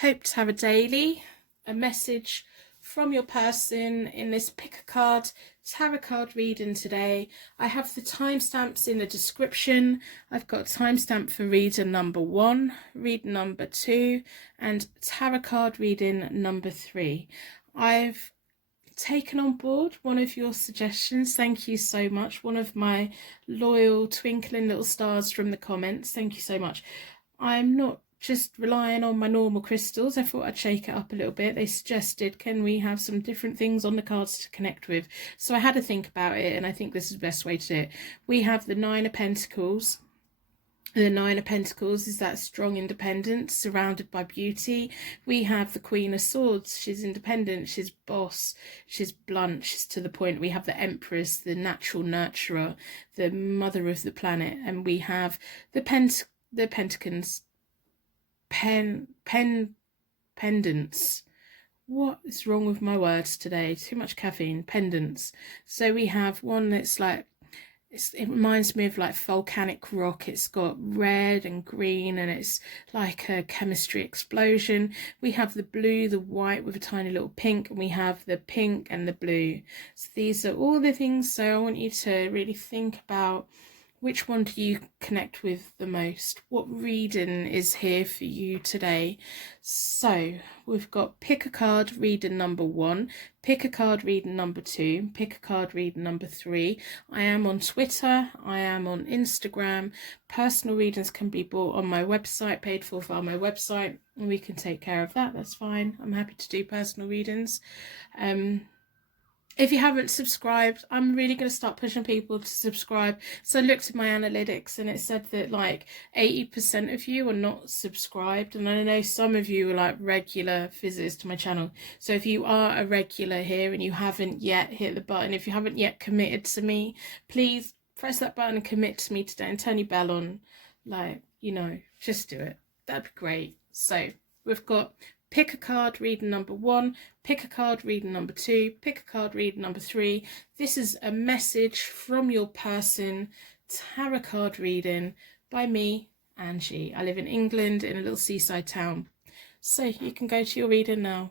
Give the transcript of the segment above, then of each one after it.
Hope to have a daily, a message from your person in this pick a card tarot card reading today. I have the timestamps in the description. I've got a timestamp for reader number 1, reader number 2, and tarot card reading number 3. I've taken on board one of your suggestions. Thank you so much. One of my loyal twinkling little stars from the comments. Thank you so much. I'm not just relying on my normal crystals. I thought I'd shake it up a little bit. They suggested, can we have some different things on the cards to connect with? So I had to think about it, and I think this is the best way to do it. We have the Nine of Pentacles. The Nine of Pentacles is that strong independence surrounded by beauty. We have the Queen of Swords. She's independent, she's boss, she's blunt, she's to the point. We have the Empress, the natural nurturer, the mother of the planet. And we have the Pentacles, pendants. What is wrong with my words today? Too much caffeine. Pendants. So we have one that's like, it reminds me of like volcanic rock. It's got red and green, and it's like a chemistry explosion. We have the blue, the white with a tiny little pink, and we have the pink and the blue. So these are all the things. So I want you to really think about, which one do you connect with the most? What reading is here for you today? So we've got pick a card reading number 1, pick a card reading number 2, pick a card reading number 3. I am on Twitter, I am on Instagram. Personal readings can be bought on my website, paid for via my website, and we can take care of that. That's fine. I'm happy to do personal readings. If you haven't subscribed, I'm really going to start pushing people to subscribe. So I looked at my analytics, and it said that like 80% of you are not subscribed. And I know some of you are like regular visitors to my channel. So if you are a regular here and you haven't yet hit the button, if you haven't yet committed to me, please press that button and commit to me today, and turn your bell on. Like, you know, just do it. That'd be great. So we've got pick a card reading number 1, pick a card reading number 2, pick a card reading number 3. This is a message from your person, tarot card reading by me, Angie. I live in England in a little seaside town. So you can go to your reading now.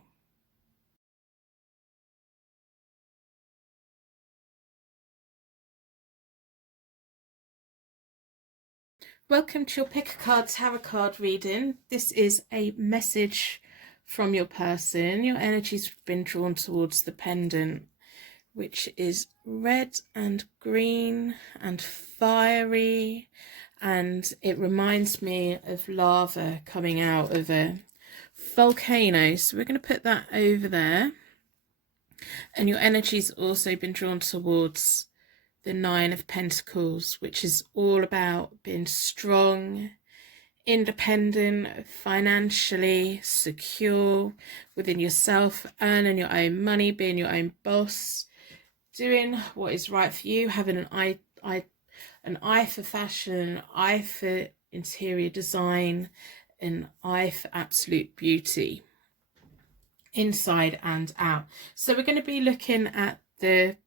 Welcome to your pick a card tarot card reading. This is a message from your person. Your energy's been drawn towards the pendant, which is red and green and fiery, and it reminds me of lava coming out of a volcano. So we're going to put that over there. And your energy's also been drawn towards the Nine of Pentacles, which is all about being strong, independent, financially secure within yourself, earning your own money, being your own boss, doing what is right for you, having an eye for fashion, an eye for interior design, an eye for absolute beauty, inside and out. So we're going to be looking at the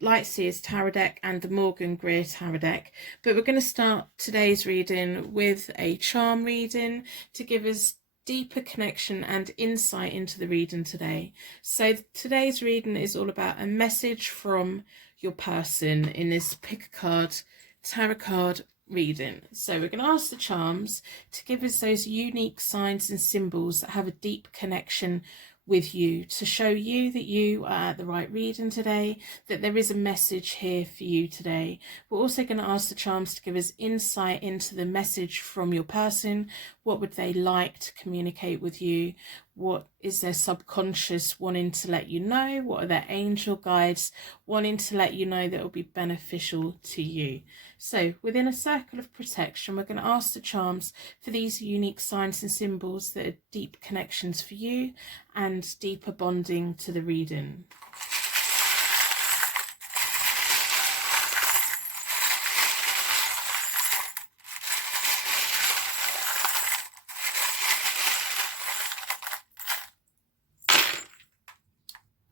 Lightseers Tarot deck and the Morgan Greer Tarot deck, but we're going to start today's reading with a charm reading to give us deeper connection and insight into the reading today. So today's reading is all about a message from your person in this pick a card tarot card reading. So we're going to ask the charms to give us those unique signs and symbols that have a deep connection with you, to show you that you are at the right reading today, that there is a message here for you today. We're also going to ask the charms to give us insight into the message from your person. What would they like to communicate with you? What is their subconscious wanting to let you know? What are their angel guides wanting to let you know that will be beneficial to you? So within a circle of protection, we're going to ask the charms for these unique signs and symbols that are deep connections for you and deeper bonding to the reading.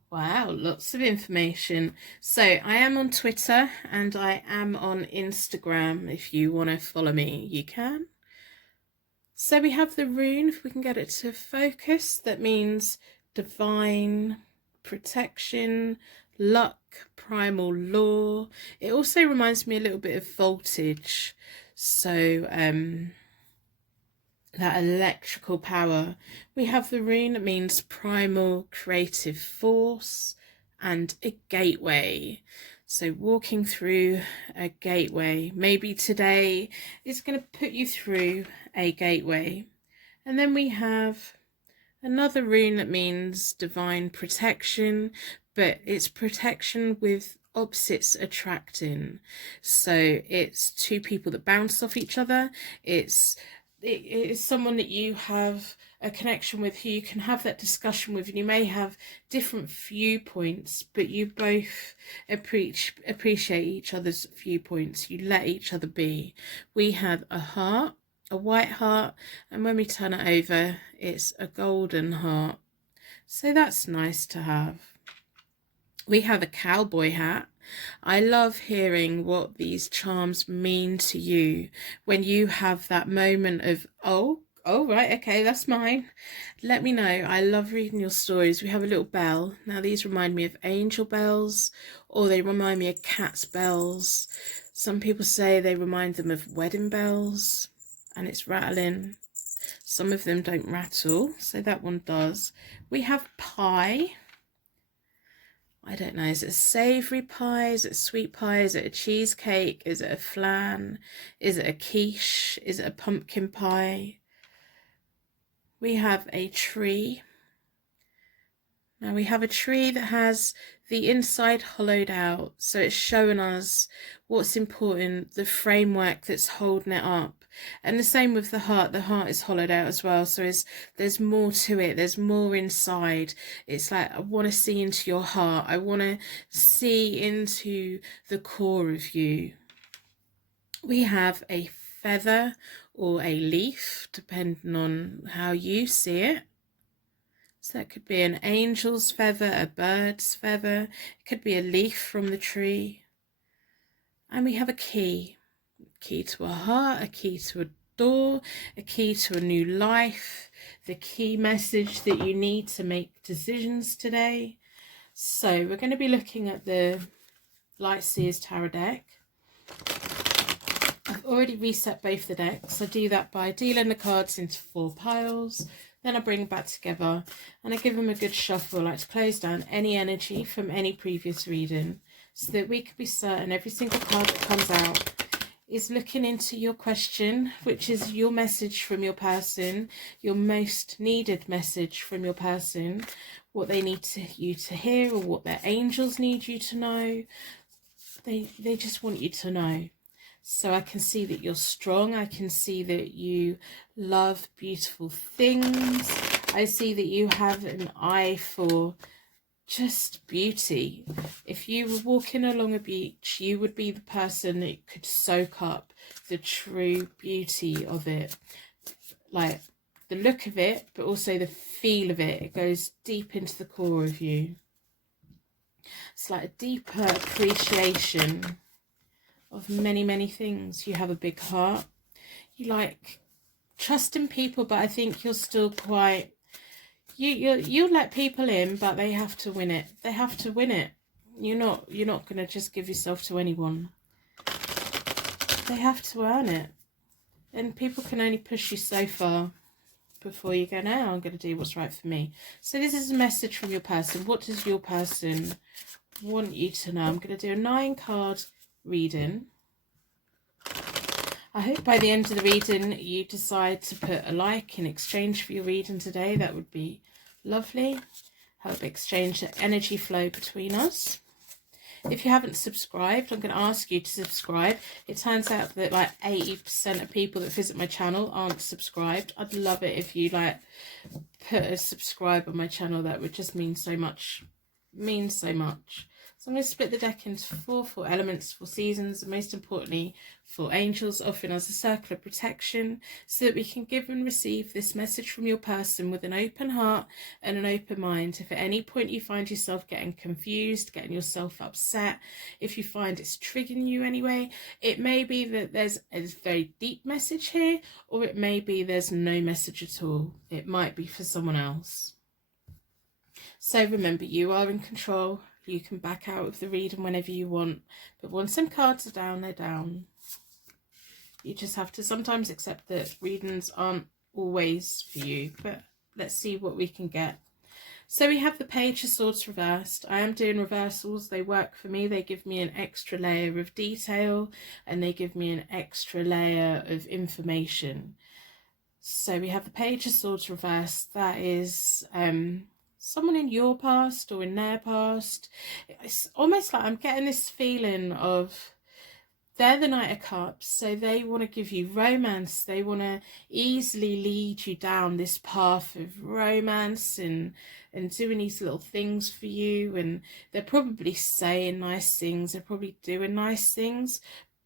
Wow, lots of information. So I am on Twitter and I am on Instagram. If you want to follow me, you can. So we have the rune, if we can get it to focus, that means divine protection, luck, primal law. It also reminds me a little bit of voltage. So that electrical power. We have the rune that means primal creative force and a gateway. So walking through a gateway, maybe today is going to put you through a gateway. And then we have another rune that means divine protection, but it's protection with opposites attracting. So it's two people that bounce off each other. It is someone that you have a connection with, who you can have that discussion with, and you may have different viewpoints, but you both appreciate each other's viewpoints. You let each other be. We have a heart, a white heart, and when we turn it over, it's a golden heart. So that's nice to have. We have a cowboy hat. I love hearing what these charms mean to you when you have that moment of, oh, right, okay, that's mine. Let me know. I love reading your stories. We have a little bell. Now these remind me of angel bells, or they remind me of cat's bells. Some people say they remind them of wedding bells, and it's rattling. Some of them don't rattle, so that one does. We have pie. I don't know, is it a savoury pie? Is it a sweet pie? Is it a cheesecake? Is it a flan? Is it a quiche? Is it a pumpkin pie? We have a tree. Now we have a tree that has the inside hollowed out, so it's showing us what's important, the framework that's holding it up. And the same with the heart is hollowed out as well, so there's more to it, there's more inside. It's like, I want to see into your heart, I want to see into the core of you. We have a feather or a leaf, depending on how you see it. So that could be an angel's feather, a bird's feather. It could be a leaf from the tree. And we have a key. A key to a heart, a key to a door, a key to a new life. The key message that you need to make decisions today. So we're going to be looking at the Light Seers Tarot deck. I've already reset both the decks. I do that by dealing the cards into 4 piles. Then I bring them back together and I give them a good shuffle. I like to close down any energy from any previous reading so that we can be certain every single card that comes out is looking into your question, which is your message from your person, your most needed message from your person, what they need you to hear, or what their angels need you to know. They just want you to know. So I can see that you're strong. I can see that you love beautiful things. I see that you have an eye for just beauty. If you were walking along a beach, you would be the person that could soak up the true beauty of it. Like the look of it, but also the feel of it. It goes deep into the core of you. It's like a deeper appreciation of many, many things. You have a big heart. You like trusting people, but I think you're still quite, you let people in, but they have to win it. They have to win it. You're not going to just give yourself to anyone. They have to earn it. And people can only push you so far before you go, no, I'm going to do what's right for me. So this is a message from your person. What does your person want you to know? I'm going to do a 9-card reading. I hope by the end of the reading you decide to put a like in exchange for your reading today. That would be lovely. Help exchange the energy flow between us. If you haven't subscribed, I'm going to ask you to subscribe. It turns out that like 80% of people that visit my channel aren't subscribed. I'd love it if you like put a subscribe on my channel. That would just mean so much. Means so much. So I'm going to split the deck into four elements, 4 seasons, and most importantly, 4 angels, offering us a circle of protection so that we can give and receive this message from your person with an open heart and an open mind. If at any point you find yourself getting confused, getting yourself upset, if you find it's triggering you anyway, it may be that there's a very deep message here, or it may be there's no message at all. It might be for someone else. So remember, you are in control. You can back out of the reading whenever you want. But once some cards are down, they're down. You just have to sometimes accept that readings aren't always for you. But let's see what we can get. So we have the Page of Swords reversed. I am doing reversals. They work for me. They give me an extra layer of detail. And they give me an extra layer of information. So we have the Page of Swords reversed. That is... someone in your past or in their past. It's almost like I'm getting this feeling of they're the Knight of Cups, so they want to give you romance. They want to easily lead you down this path of romance and doing these little things for you, and they're probably saying nice things, they're probably doing nice things,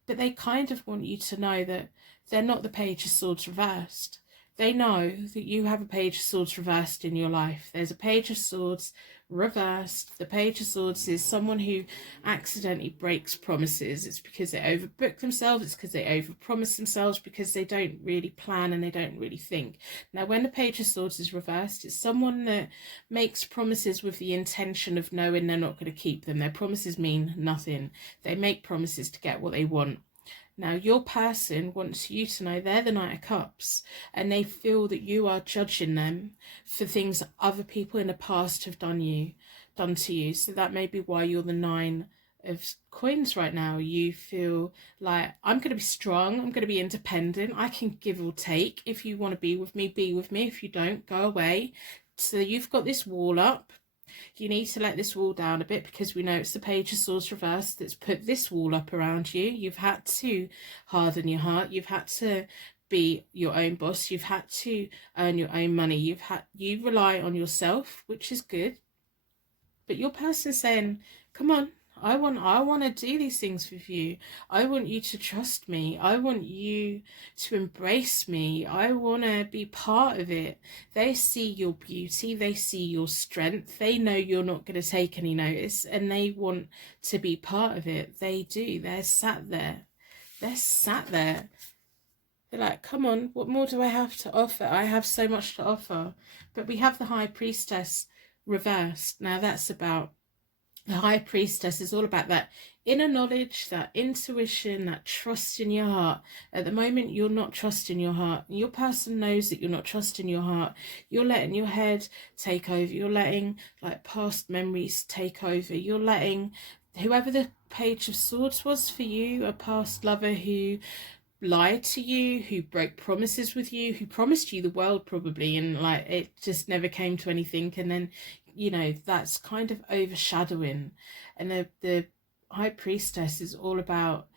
but they kind of want you to know that they're not the Page of Swords reversed. They know that you have a Page of Swords reversed in your life. There's a Page of Swords reversed. The Page of Swords is someone who accidentally breaks promises. It's because they overbook themselves. It's because they overpromise themselves, because they don't really plan and they don't really think. Now, when the Page of Swords is reversed, it's someone that makes promises with the intention of knowing they're not going to keep them. Their promises mean nothing. They make promises to get what they want. Now, your person wants you to know they're the Knight of Cups, and they feel that you are judging them for things that other people in the past have done to you. So that may be why you're the 9 of Coins right now. You feel like, I'm going to be strong, I'm going to be independent, I can give or take. If you want to be with me, be with me. If you don't, go away. So you've got this wall up. You need to let this wall down a bit, because we know it's the Page of Swords reversed that's put this wall up around you. You've had to harden your heart. You've had to be your own boss. You've had to earn your own money. You rely on yourself, which is good. But your person's saying, come on, I want to do these things with you. I want you to trust me. I want you to embrace me. I want to be part of it. They see your beauty. They see your strength. They know you're not going to take any notice, and they want to be part of it. They do. They're sat there. They're sat there. They're like, come on, what more do I have to offer? I have so much to offer. But we have the High Priestess reversed. Now that's about... The High Priestess is all about that inner knowledge, that intuition, that trust in your heart. At the moment, you're not trusting your heart. Your person knows that you're not trusting your heart. You're letting your head take over. You're letting like past memories take over. You're letting whoever the Page of Swords was for you, a past lover who lied to you, who broke promises with you, who promised you the world probably, and like it just never came to anything, and then you know that's kind of overshadowing. And the High Priestess is all about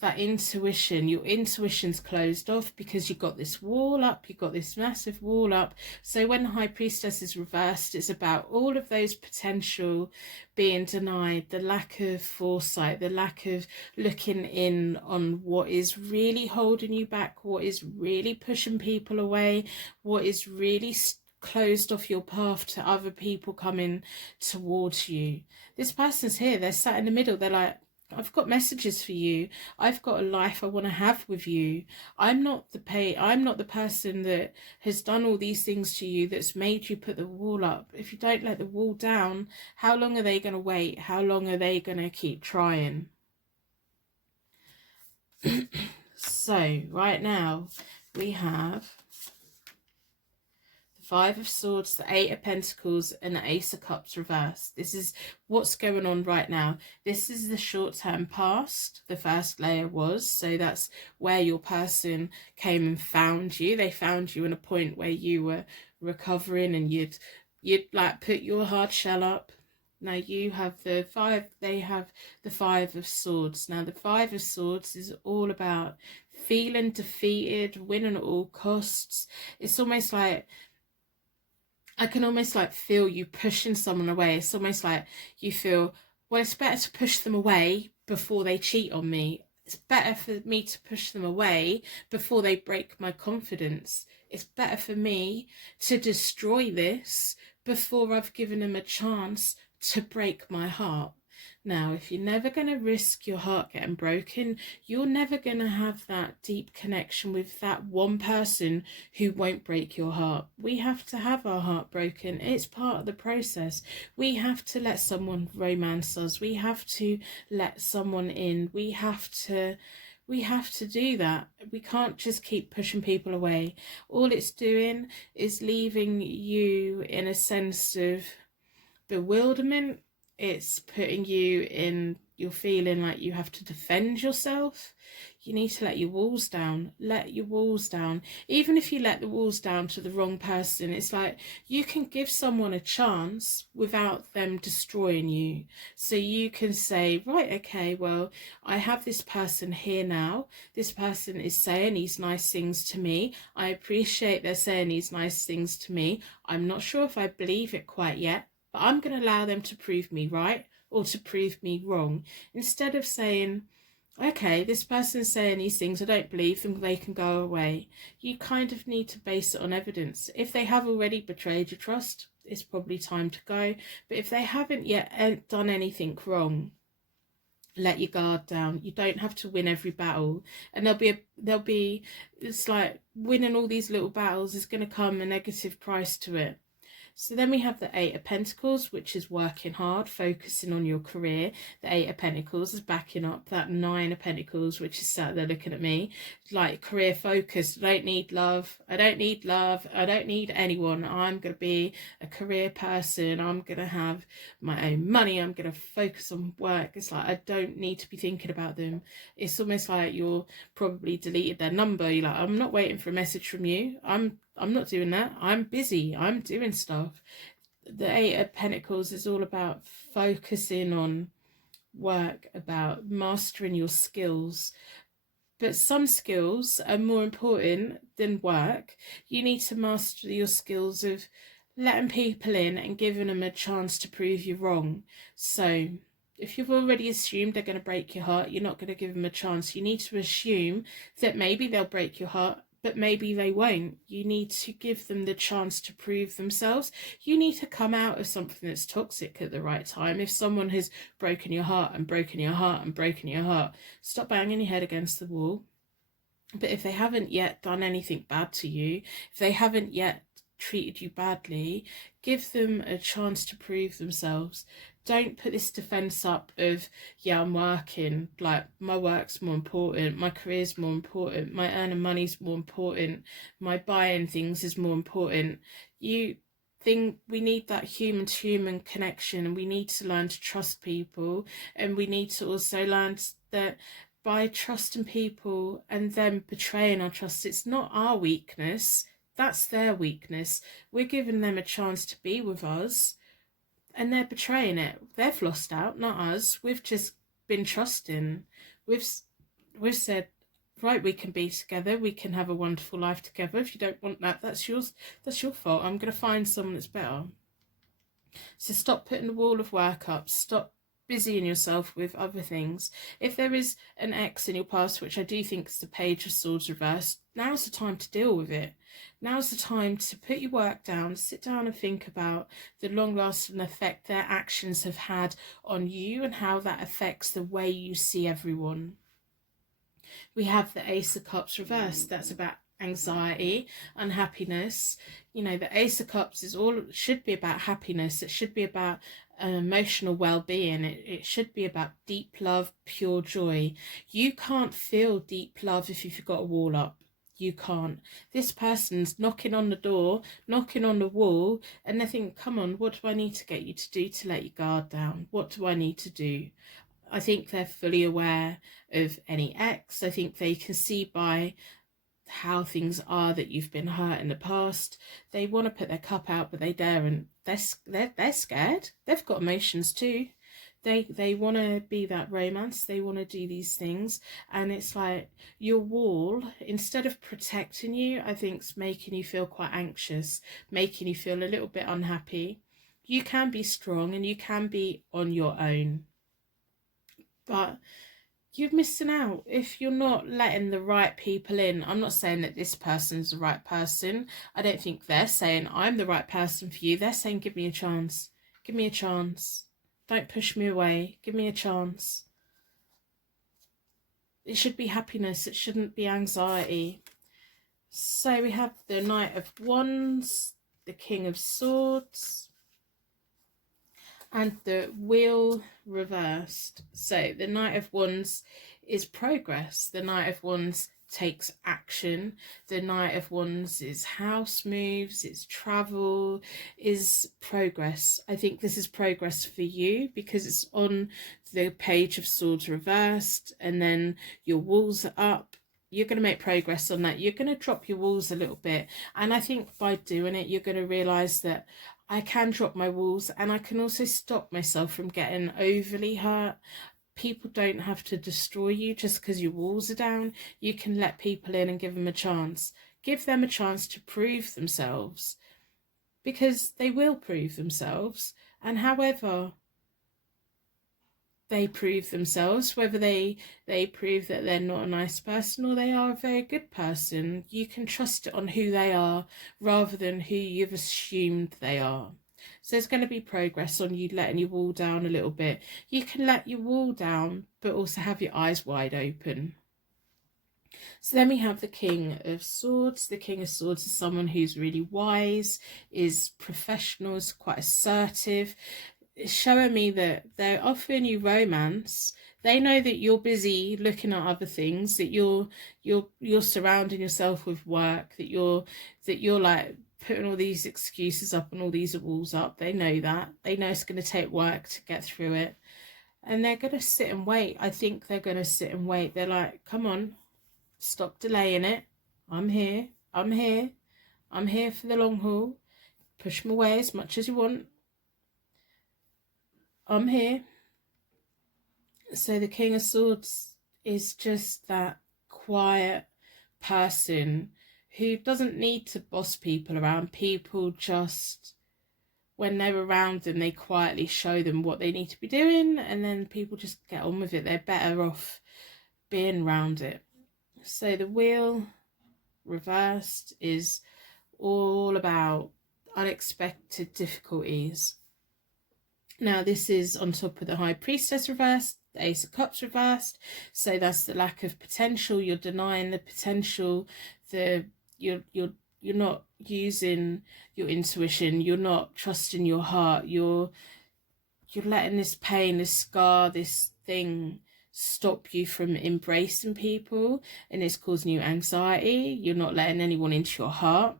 that intuition. Your intuition's closed off because you've got this wall up, you've got this massive wall up. So when the High Priestess is reversed, it's about all of those potential being denied, the lack of foresight, the lack of looking in on what is really holding you back, what is really pushing people away, what is really closed off your path to other people coming towards you. This person's here, they're sat in the middle, they're like, I've got messages for you. I've got a life I want to have with you. I'm not the person that has done all these things to you, that's made you put the wall up. If you don't let the wall down, how long are they going to wait? How long are they going to keep trying? So right now we have Five of Swords, the Eight of Pentacles, and the Ace of Cups reversed. This is what's going on right now. This is the short-term past. The first layer was, so that's where your person came and found you. They found you in a point where you were recovering, and you'd like put your hard shell up. Now you have the five, they have the Five of Swords. Now the Five of Swords is all about feeling defeated, winning at all costs. It's almost like, I can almost like feel you pushing someone away. It's almost like you feel, well, it's better to push them away before they cheat on me. It's better for me to push them away before they break my confidence. It's better for me to destroy this before I've given them a chance to break my heart. Now, if you're never going to risk your heart getting broken, you're never going to have that deep connection with that one person who won't break your heart. We have to have our heart broken. It's part of the process. We have to let someone romance us. We have to let someone in. We have to do that. We can't just keep pushing people away. All it's doing is leaving you in a sense of bewilderment. It's putting you in, you're feeling like you have to defend yourself. You need to let your walls down. Let your walls down. Even if you let the walls down to the wrong person, it's like you can give someone a chance without them destroying you. So you can say, right, okay, well, I have this person here now. This person is saying these nice things to me. I appreciate they're saying these nice things to me. I'm not sure if I believe it quite yet, but I'm going to allow them to prove me right or to prove me wrong. Instead of saying, okay, this person's saying these things, I don't believe them, they can go away. You kind of need to base it on evidence. If they have already betrayed your trust, it's probably time to go. But if they haven't yet done anything wrong, let your guard down. You don't have to win every battle. And it's like winning all these little battles is going to come a negative price to it. So then we have the Eight of Pentacles, which is working hard, focusing on your career. The Eight of Pentacles is backing up that Nine of Pentacles, which is sat there looking at me, like career focused. I don't need love. I don't need love. I don't need anyone. I'm going to be a career person. I'm going to have my own money. I'm going to focus on work. It's like I don't need to be thinking about them. It's almost like you're probably deleted their number. You're like, I'm not waiting for a message from you. I'm not doing that. I'm busy. I'm doing stuff. The Eight of Pentacles is all about focusing on work, about mastering your skills. But some skills are more important than work. You need to master your skills of letting people in and giving them a chance to prove you wrong. So if you've already assumed they're going to break your heart, you're not going to give them a chance. You need to assume that maybe they'll break your heart, but maybe they won't. You need to give them the chance to prove themselves. You need to come out of something that's toxic at the right time. If someone has broken your heart and broken your heart and broken your heart, stop banging your head against the wall. But if they haven't yet done anything bad to you, if they haven't yet treated you badly, give them a chance to prove themselves. Don't put this defense up of, yeah, I'm working, like my work's more important, my career's more important, my earning money's more important, my buying things is more important. You think we need that human to human connection, and we need to learn to trust people, and we need to also learn that by trusting people and them betraying our trust, it's not our weakness, that's their weakness. We're giving them a chance to be with us, and they're betraying it. They've lost out, not us. We've just been trusting. We've said, right, we can be together. We can have a wonderful life together. If you don't want that, that's yours. That's your fault. I'm going to find someone that's better. So stop putting the wall of work up. Stop busying yourself with other things. If there is an ex in your past, which I do think is the Page of Swords reversed, now's the time to deal with it. Now's the time to put your work down, sit down and think about the long-lasting effect their actions have had on you and how that affects the way you see everyone. We have the Ace of Cups reversed. That's about anxiety, unhappiness. You know, the Ace of Cups should be about happiness. It should be about emotional well-being. It should be about deep love, pure joy. You can't feel deep love if you've got a wall up. You can't. This person's knocking on the door, knocking on the wall, and they think, come on, what do I need to get you to do to let your guard down? What do I need to do? I think they're fully aware of any ex. I think they can see by how things are that you've been hurt in the past. They want to put their cup out, but they daren't. They're scared. They've got emotions too. They want to be that romance. They want to do these things, and it's like your wall, instead of protecting you, I think it's making you feel quite anxious, making you feel a little bit unhappy. You can be strong and you can be on your own. but you're missing out if you're not letting the right people in. I'm not saying that this person's the right person. I don't think they're saying I'm the right person for you. They're saying, give me a chance. Give me a chance. Don't push me away. Give me a chance. It should be happiness. It shouldn't be anxiety. So we have the Knight of Wands, the King of Swords, and the Wheel reversed. So the Knight of Wands is progress. The Knight of Wands takes action. The Knight of Wands is house moves, it's travel, is progress. I think this is progress for you because it's on the Page of Swords reversed, and then your walls are up. You're going to make progress on that. You're going to drop your walls a little bit, and I think by doing it you're going to realize that I can drop my walls, and I can also stop myself from getting overly hurt. People don't have to destroy you just because your walls are down. You can let people in and give them a chance. Give them a chance to prove themselves, because they will prove themselves. And however they prove themselves, whether they prove that they're not a nice person or they are a very good person, you can trust it on who they are rather than who you've assumed they are. So there's going to be progress on you letting your wall down a little bit. You can let your wall down but also have your eyes wide open. So then we have the King of Swords. The King of Swords is someone who's really wise, is professional, is quite assertive. It's showing me that they're offering you romance. They know that you're busy looking at other things, that you're surrounding yourself with work, that you're like putting all these excuses up and all these walls up. They know that. They know it's going to take work to get through it. And they're going to sit and wait. I think they're going to sit and wait. They're like, come on, stop delaying it. I'm here. I'm here. I'm here for the long haul. Push me away as much as you want. I'm here. So the King of Swords is just that quiet person who doesn't need to boss people around. People just, when they're around them, they quietly show them what they need to be doing, and then people just get on with it. They're better off being around it. So the Wheel reversed is all about unexpected difficulties. Now this is on top of the High Priestess reversed, the Ace of Cups reversed. So that's the lack of potential. You're denying the potential. You're not using your intuition. You're not trusting your heart. You're letting this pain, this scar, this thing stop you from embracing people, and it's causing you anxiety. You're not letting anyone into your heart.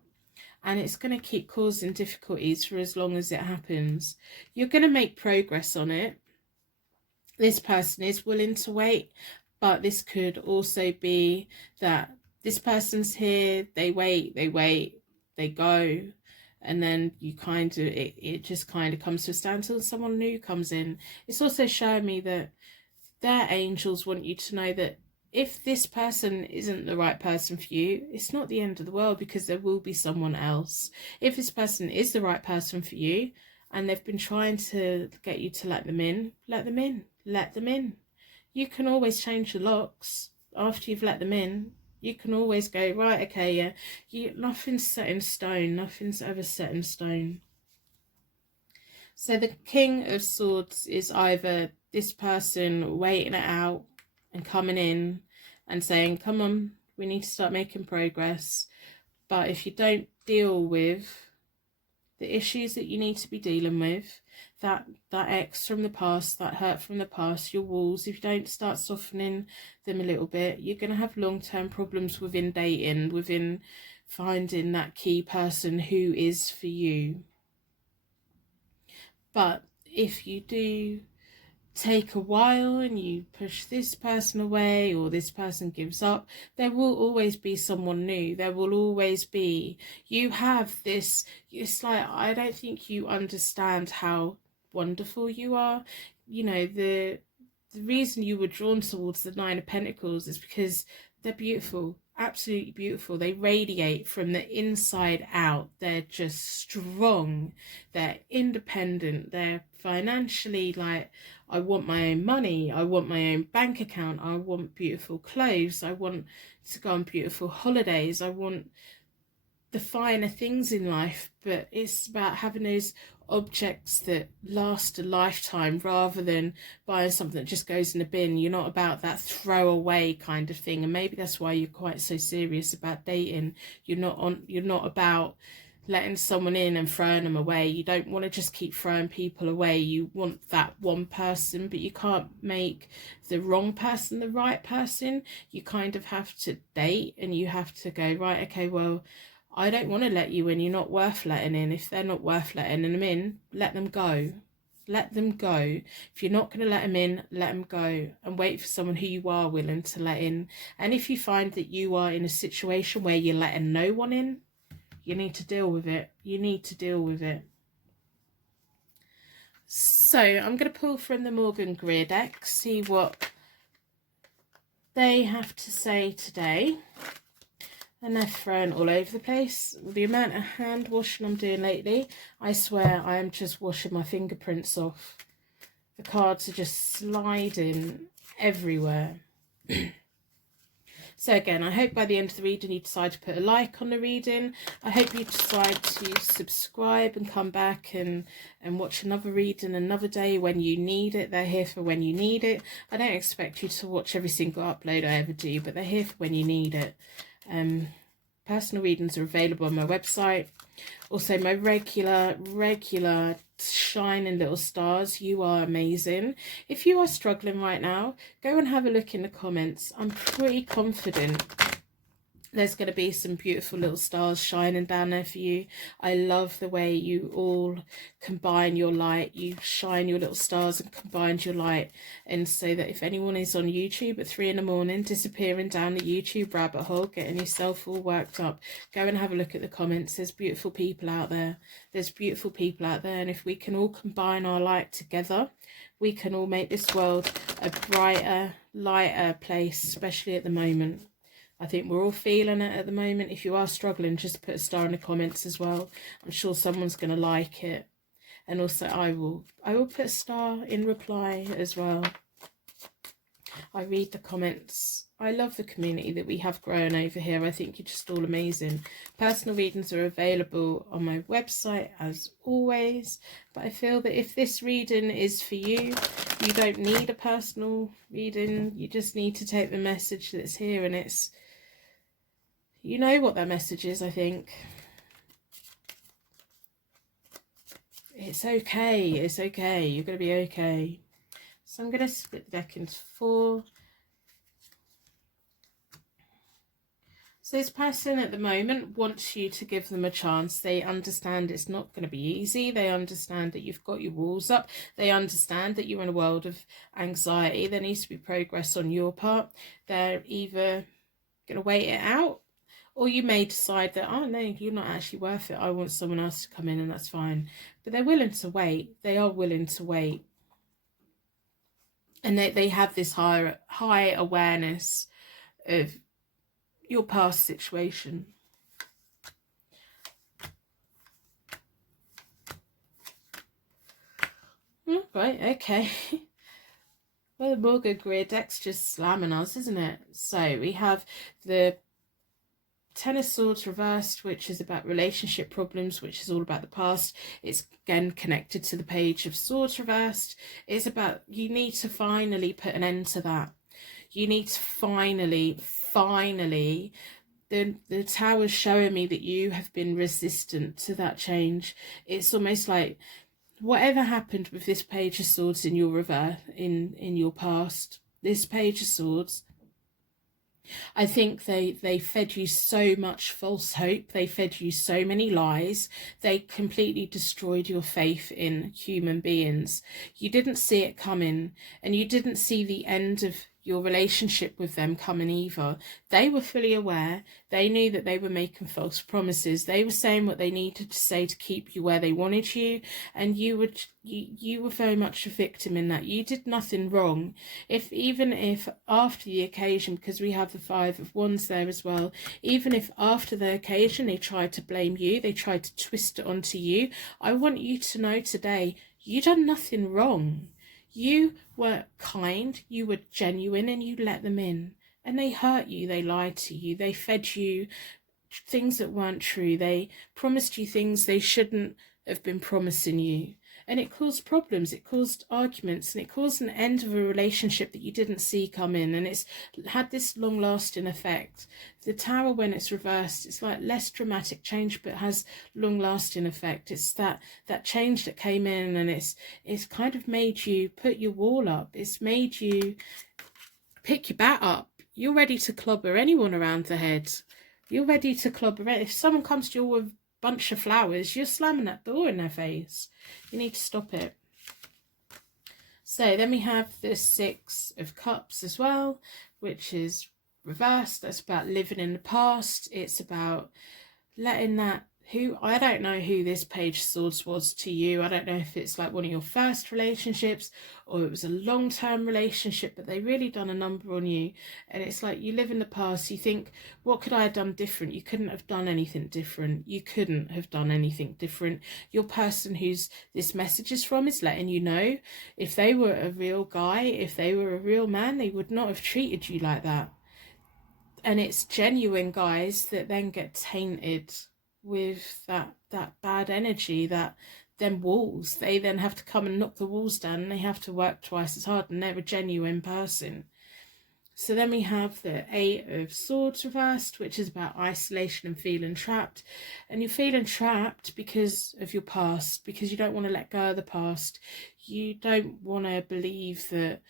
And it's going to keep causing difficulties for as long as it happens. You're going to make progress on it. This person is willing to wait, but this could also be that this person's here, they wait, they go, and then you kind of, it just kind of comes to a standstill and someone new comes in. It's also showing me that their angels want you to know that if this person isn't the right person for you, it's not the end of the world, because there will be someone else. If this person is the right person for you and they've been trying to get you to let them in, let them in, let them in. You can always change the locks after you've let them in. You can always go, right, okay, yeah, nothing's set in stone. Nothing's ever set in stone. So the King of Swords is either this person waiting it out and coming in and saying, come on, we need to start making progress. But if you don't deal with the issues that you need to be dealing with, that X from the past, that hurt from the past, your walls, if you don't start softening them a little bit, you're going to have long-term problems within dating, within finding that key person who is for you. But if you do take a while and you push this person away, or this person gives up, there will always be someone new. There will always be, you have this, it's like, I don't think you understand how wonderful you are. You know, the reason you were drawn towards the Nine of Pentacles is because they're beautiful. absolutely beautiful. They radiate from the inside out. They're just strong, they're independent, they're financially like, I want my own money, I want my own bank account, I want beautiful clothes, I want to go on beautiful holidays, I want the finer things in life. But it's about having those objects that last a lifetime rather than buying something that just goes in a bin. You're not about that throwaway kind of thing, and maybe that's why you're quite so serious about dating. You're not about letting someone in and throwing them away. You don't want to just keep throwing people away. You want that one person, but you can't make the wrong person the right person. You kind of have to date, and you have to go, right, okay, well, I don't want to let you in. You're not worth letting in. If they're not worth letting them in, let them go. Let them go. If you're not going to let them in, let them go, and wait for someone who you are willing to let in. And if you find that you are in a situation where you're letting no one in, you need to deal with it. You need to deal with it. So I'm going to pull from the Morgan Greer deck, see what they have to say today. And they're thrown all over the place. The amount of hand washing I'm doing lately, I swear I am just washing my fingerprints off. The cards are just sliding everywhere. So again, I hope by the end of the reading you decide to put a like on the reading. I hope you decide to subscribe and come back and watch another reading another day when you need it. They're here for when you need it. I don't expect you to watch every single upload I ever do, but they're here for when you need it. Personal readings are available on my website. Also, my regular shining little stars, you are amazing. If you are struggling right now, go and have a look in the comments. I'm pretty confident there's going to be some beautiful little stars shining down there for you. I love the way you all combine your light. You shine your little stars and combine your light. And so that if anyone is on YouTube at 3 in the morning, disappearing down the YouTube rabbit hole, getting yourself all worked up, go and have a look at the comments. There's beautiful people out there. There's beautiful people out there. And if we can all combine our light together, we can all make this world a brighter, lighter place, especially at the moment. I think we're all feeling it at the moment. If you are struggling, just put a star in the comments as well. I'm sure someone's going to like it. And also I will put a star in reply as well. I read the comments. I love the community that we have grown over here. I think you're just all amazing. Personal readings are available on my website as always. But I feel that if this reading is for you, you don't need a personal reading. You just need to take the message that's here, and it's, you know what that message is, I think. It's okay. It's okay. You're going to be okay. So I'm going to split the deck into 4. So this person at the moment wants you to give them a chance. They understand it's not going to be easy. They understand that you've got your walls up. They understand that you're in a world of anxiety. There needs to be progress on your part. They're either going to wait it out, or you may decide that, oh no, you're not actually worth it. I want someone else to come in, and that's fine. But they're willing to wait. They are willing to wait. And they have this high awareness of your past situation. Right, okay. Well, the Morgan Greer deck's just slamming us, isn't it? So we have the Ten of Swords reversed, which is about relationship problems, which is all about the past. It's again connected to the Page of Swords reversed. It's about, you need to finally put an end to that. You need to finally, the Tower's showing me that you have been resistant to that change. It's almost like whatever happened with this Page of Swords in your reverse, in your past, this Page of Swords, I think they fed you so much false hope. They fed you so many lies. They completely destroyed your faith in human beings. You didn't see it coming, and you didn't see the end of your relationship with them coming either. They were fully aware. They knew that they were making false promises. They were saying what they needed to say to keep you where they wanted you, and you were very much a victim in that. You did nothing wrong. Even if after the occasion, because we have the Five of Wands there as well, even if after the occasion they tried to blame you, they tried to twist it onto you, I want you to know today, you done nothing wrong. You were kind, you were genuine, and you let them in. And they hurt you, they lied to you, they fed you things that weren't true, they promised you things they shouldn't have been promising you. And it caused problems, it caused arguments, and it caused an end of a relationship that you didn't see come in. And it's had this long-lasting effect. The Tower, when it's reversed, it's like less dramatic change, but has long-lasting effect. It's that change that came in, and it's kind of made you put your wall up. It's made you pick your bat up. You're ready to clobber anyone around the head. You're ready to clobber. If someone comes to you with bunch of flowers, you're slamming that door in their face. You need to stop it. So then we have the Six of Cups as well, which is reversed. That's about living in the past. It's about letting that, I don't know who this Page of Swords was to you. I don't know if it's like one of your first relationships or it was a long-term relationship, but they really done a number on you. And it's like you live in the past, you think, what could I have done different? You couldn't have done anything different. You couldn't have done anything different. Your person who's this message is from is letting you know, if they were a real guy, if they were a real man, they would not have treated you like that. And it's genuine guys that then get tainted with that bad energy, them walls. They then have to come and knock the walls down, and they have to work twice as hard, and they're a genuine person. So then we have the Eight of Swords reversed, which is about isolation and feeling trapped. And you're feeling trapped because of your past, because you don't want to let go of the past. You don't want to believe that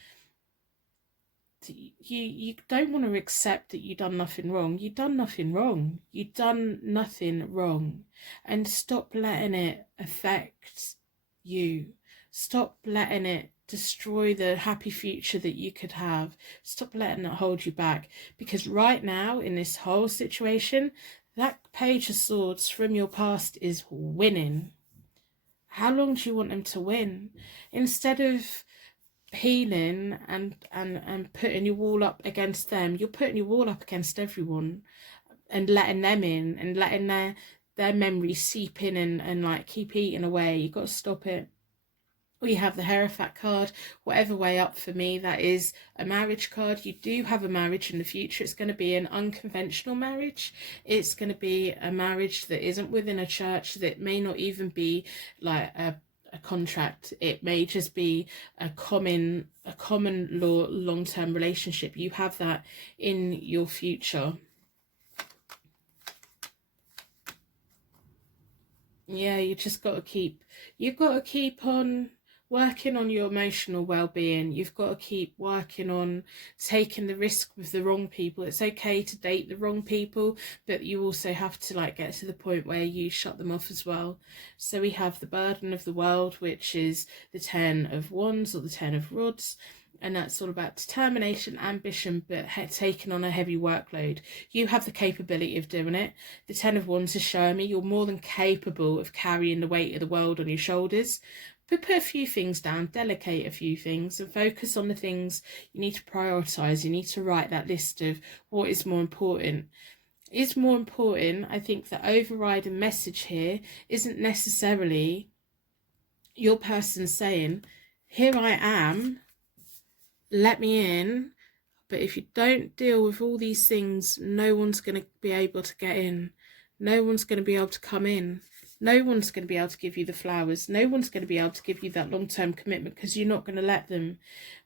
you don't want to accept that you've done nothing wrong. You've done nothing wrong. You've done nothing wrong. And stop letting it affect you. Stop letting it destroy the happy future that you could have. Stop letting it hold you back. Because right now, in this whole situation, that Page of Swords from your past is winning. How long do you want them to win? Instead of healing and putting your wall up against them, you're putting your wall up against everyone and letting them in and letting their memories seep in and like keep eating away. You've got to stop it. We have the Hierophant card. Whatever way up for me, that is a marriage card. You do have a marriage in the future. It's going to be an unconventional marriage. It's going to be a marriage that isn't within a church, that may not even be like a contract. It may just be a common law long-term relationship. You have that in your future. Yeah, you've got to keep on working on your emotional well-being. You've got to keep working on taking the risk with the wrong people. It's okay to date the wrong people, but you also have to like get to the point where you shut them off as well. So we have the burden of the world, which is the 10 of Wands or the 10 of Rods. And that's all about determination, ambition, but taking on a heavy workload. You have the capability of doing it. The 10 of Wands is showing me you're more than capable of carrying the weight of the world on your shoulders. But put a few things down, delegate a few things, and focus on the things you need to prioritise. You need to write that list of what is more important. Is more important, I think the overriding message here isn't necessarily your person saying, here I am, let me in, but if you don't deal with all these things, no one's going to be able to get in. No one's going to be able to come in. No one's going to be able to give you the flowers. No one's going to be able to give you that long-term commitment because you're not going to let them.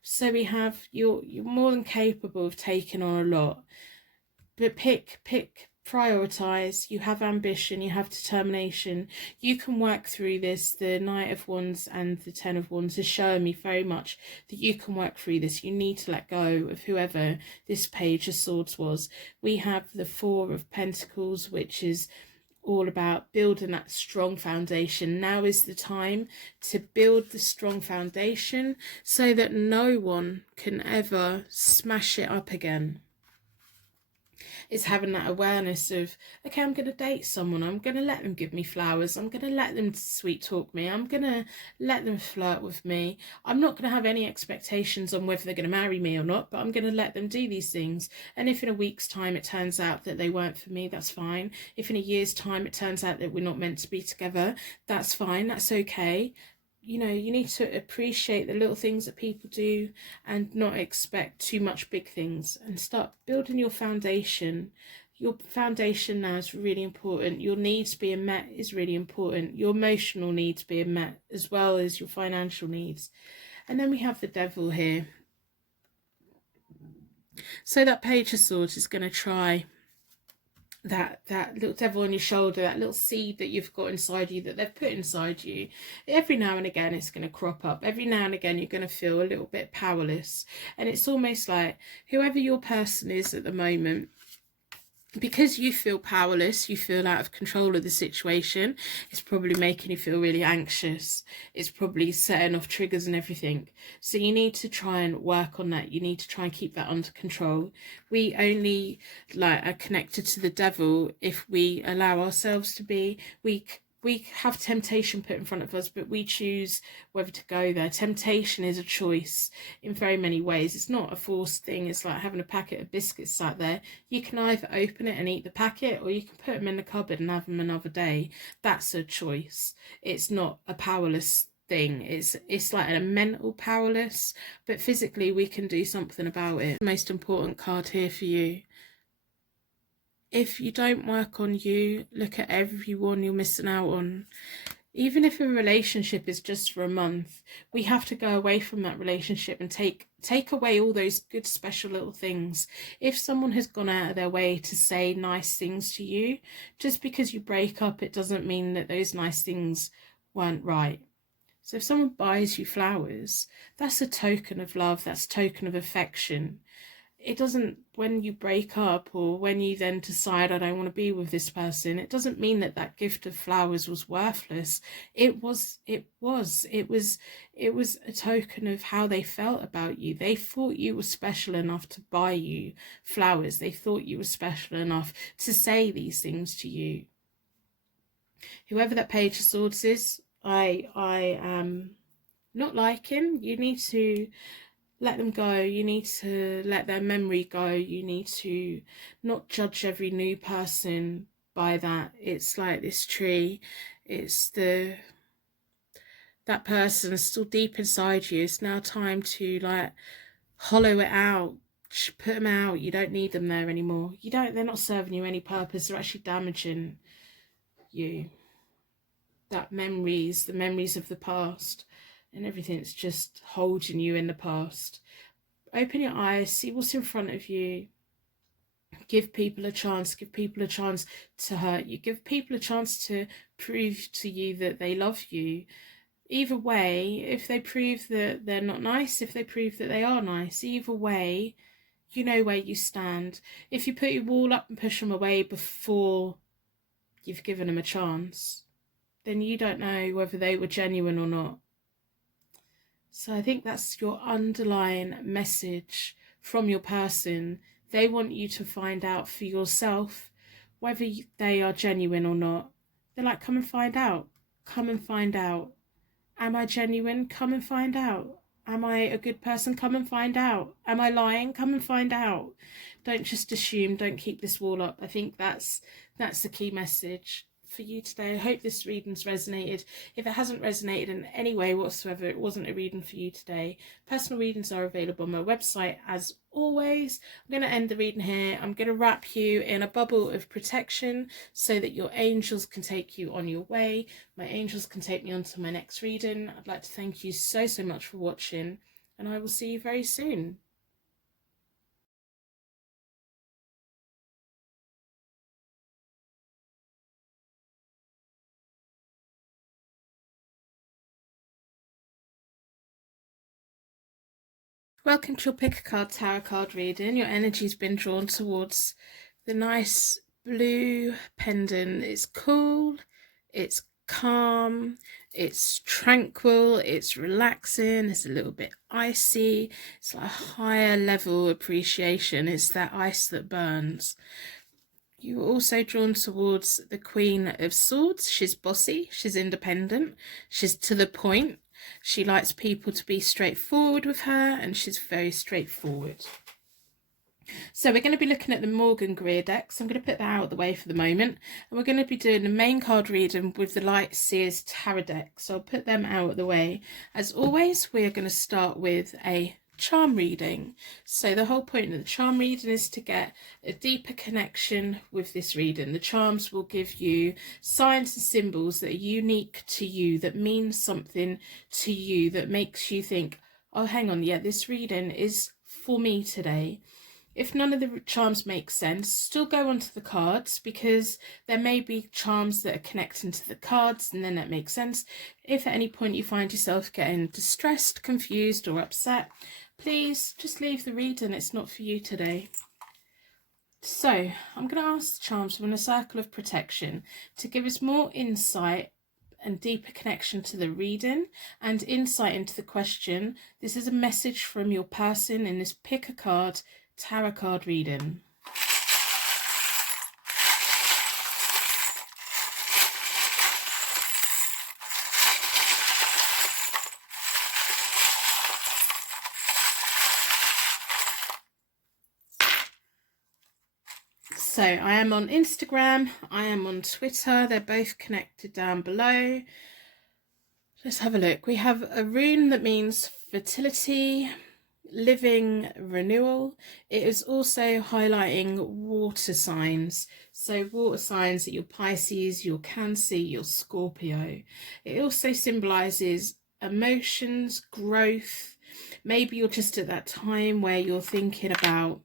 So we have, you're more than capable of taking on a lot. But prioritise. You have ambition, you have determination. You can work through this. The Knight of Wands and the 10 of Wands is showing me very much that you can work through this. You need to let go of whoever this Page of Swords was. We have the 4 of Pentacles, which is all about building that strong foundation. Now is the time to build the strong foundation so that no one can ever smash it up again. It's having that awareness of, okay, I'm going to date someone, I'm going to let them give me flowers, I'm going to let them sweet talk me, I'm going to let them flirt with me. I'm not going to have any expectations on whether they're going to marry me or not, but I'm going to let them do these things. And if in a week's time it turns out that they weren't for me, that's fine. If in a year's time it turns out that we're not meant to be together, that's fine, that's okay. You know, you need to appreciate the little things that people do and not expect too much big things, and start building your foundation. Your foundation now is really important. Your needs being met is really important. Your emotional needs being met as well as your financial needs. And then we have the devil here. So that Page of Swords is going to try that little devil on your shoulder, that little seed that you've got inside you, that they've put inside you. Every now and again it's going to crop up. Every now and again you're going to feel a little bit powerless, and it's almost like whoever your person is at the moment, because you feel powerless, you feel out of control of the situation, it's probably making you feel really anxious. It's probably setting off triggers and everything. So you need to try and work on that. You need to try and keep that under control. We only are connected to the devil if we allow ourselves to be. We have temptation put in front of us, but we choose whether to go there. Temptation is a choice in very many ways. It's not a forced thing. It's like having a packet of biscuits sat there. You can either open it and eat the packet, or you can put them in the cupboard and have them another day. That's a choice. It's not a powerless thing. It's like a mental powerless, but physically we can do something about it. The most important card here for you. If you don't work on you, look at everyone you're missing out on. Even if a relationship is just for a month, we have to go away from that relationship and take away all those good special little things. If someone has gone out of their way to say nice things to you, just because you break up, it doesn't mean that those nice things weren't right. So if someone buys you flowers, that's a token of love, that's a token of affection. It doesn't, when you break up or when you then decide I don't want to be with this person, it doesn't mean that that gift of flowers was worthless. It was a token of how they felt about you. They thought you were special enough to buy you flowers. They thought you were special enough to say these things to you. Whoever that Page of Swords is, I am not liking. You need to let them go. You need to let their memory go. You need to not judge every new person by that. It's like this tree. It's that person is still deep inside you. It's now time to hollow it out. Put them out. You don't need them there anymore. They're not serving you any purpose. They're actually damaging you. The memories of the past, and everything's just holding you in the past. Open your eyes, see what's in front of you. Give people a chance. Give people a chance to hurt you. Give people a chance to prove to you that they love you. Either way, if they prove that they're not nice, if they prove that they are nice, either way, you know where you stand. If you put your wall up and push them away before you've given them a chance, then you don't know whether they were genuine or not. So I think that's your underlying message from your person. They want you to find out for yourself whether they are genuine or not. They're like, come and find out. Come and find out. Am I genuine? Come and find out. Am I a good person? Come and find out. Am I lying? Come and find out. Don't just assume. Don't keep this wall up. I think that's the key message for you today. I hope this reading's resonated. If it hasn't resonated in any way whatsoever, it wasn't a reading for you today. Personal readings are available on my website as always. I'm going to end the reading here. I'm going to wrap you in a bubble of protection so that your angels can take you on your way. My angels can take me on to my next reading. I'd like to thank you so much for watching, and I will see you very soon. Welcome to your Pick a Card Tarot card reading. Your energy's been drawn towards the nice blue pendant. It's cool, it's calm, it's tranquil, it's relaxing, it's a little bit icy. It's like a higher level appreciation. It's that ice that burns. You're also drawn towards the Queen of Swords. She's bossy, she's independent, she's to the point. She likes people to be straightforward with her, and she's very straightforward. So we're going to be looking at the Morgan Greer deck. So I'm going to put that out of the way for the moment. And we're going to be doing the main card reading with the Light Seers Tarot deck. So I'll put them out of the way. As always, we're going to start with a charm reading. So the whole point of the charm reading is to get a deeper connection with this reading. The charms will give you signs and symbols that are unique to you, that mean something to you, that makes you think, oh, hang on, yeah, this reading is for me today. If none of the charms make sense, still go onto the cards, because there may be charms that are connecting to the cards, and then that makes sense. If at any point you find yourself getting distressed, confused or upset, please just leave the reading. It's not for you today. So I'm going to ask the charms from a circle of protection to give us more insight and deeper connection to the reading and insight into the question. This is a message from your person in this pick a card tarot card reading. So I am on Instagram, I am on Twitter, they're both connected down below. Let's have a look. We have a rune that means fertility, living, renewal. It is also highlighting water signs. So water signs that you're Pisces, you're Cancer, you're Scorpio. It also symbolises emotions, growth. Maybe you're just at that time where you're thinking about,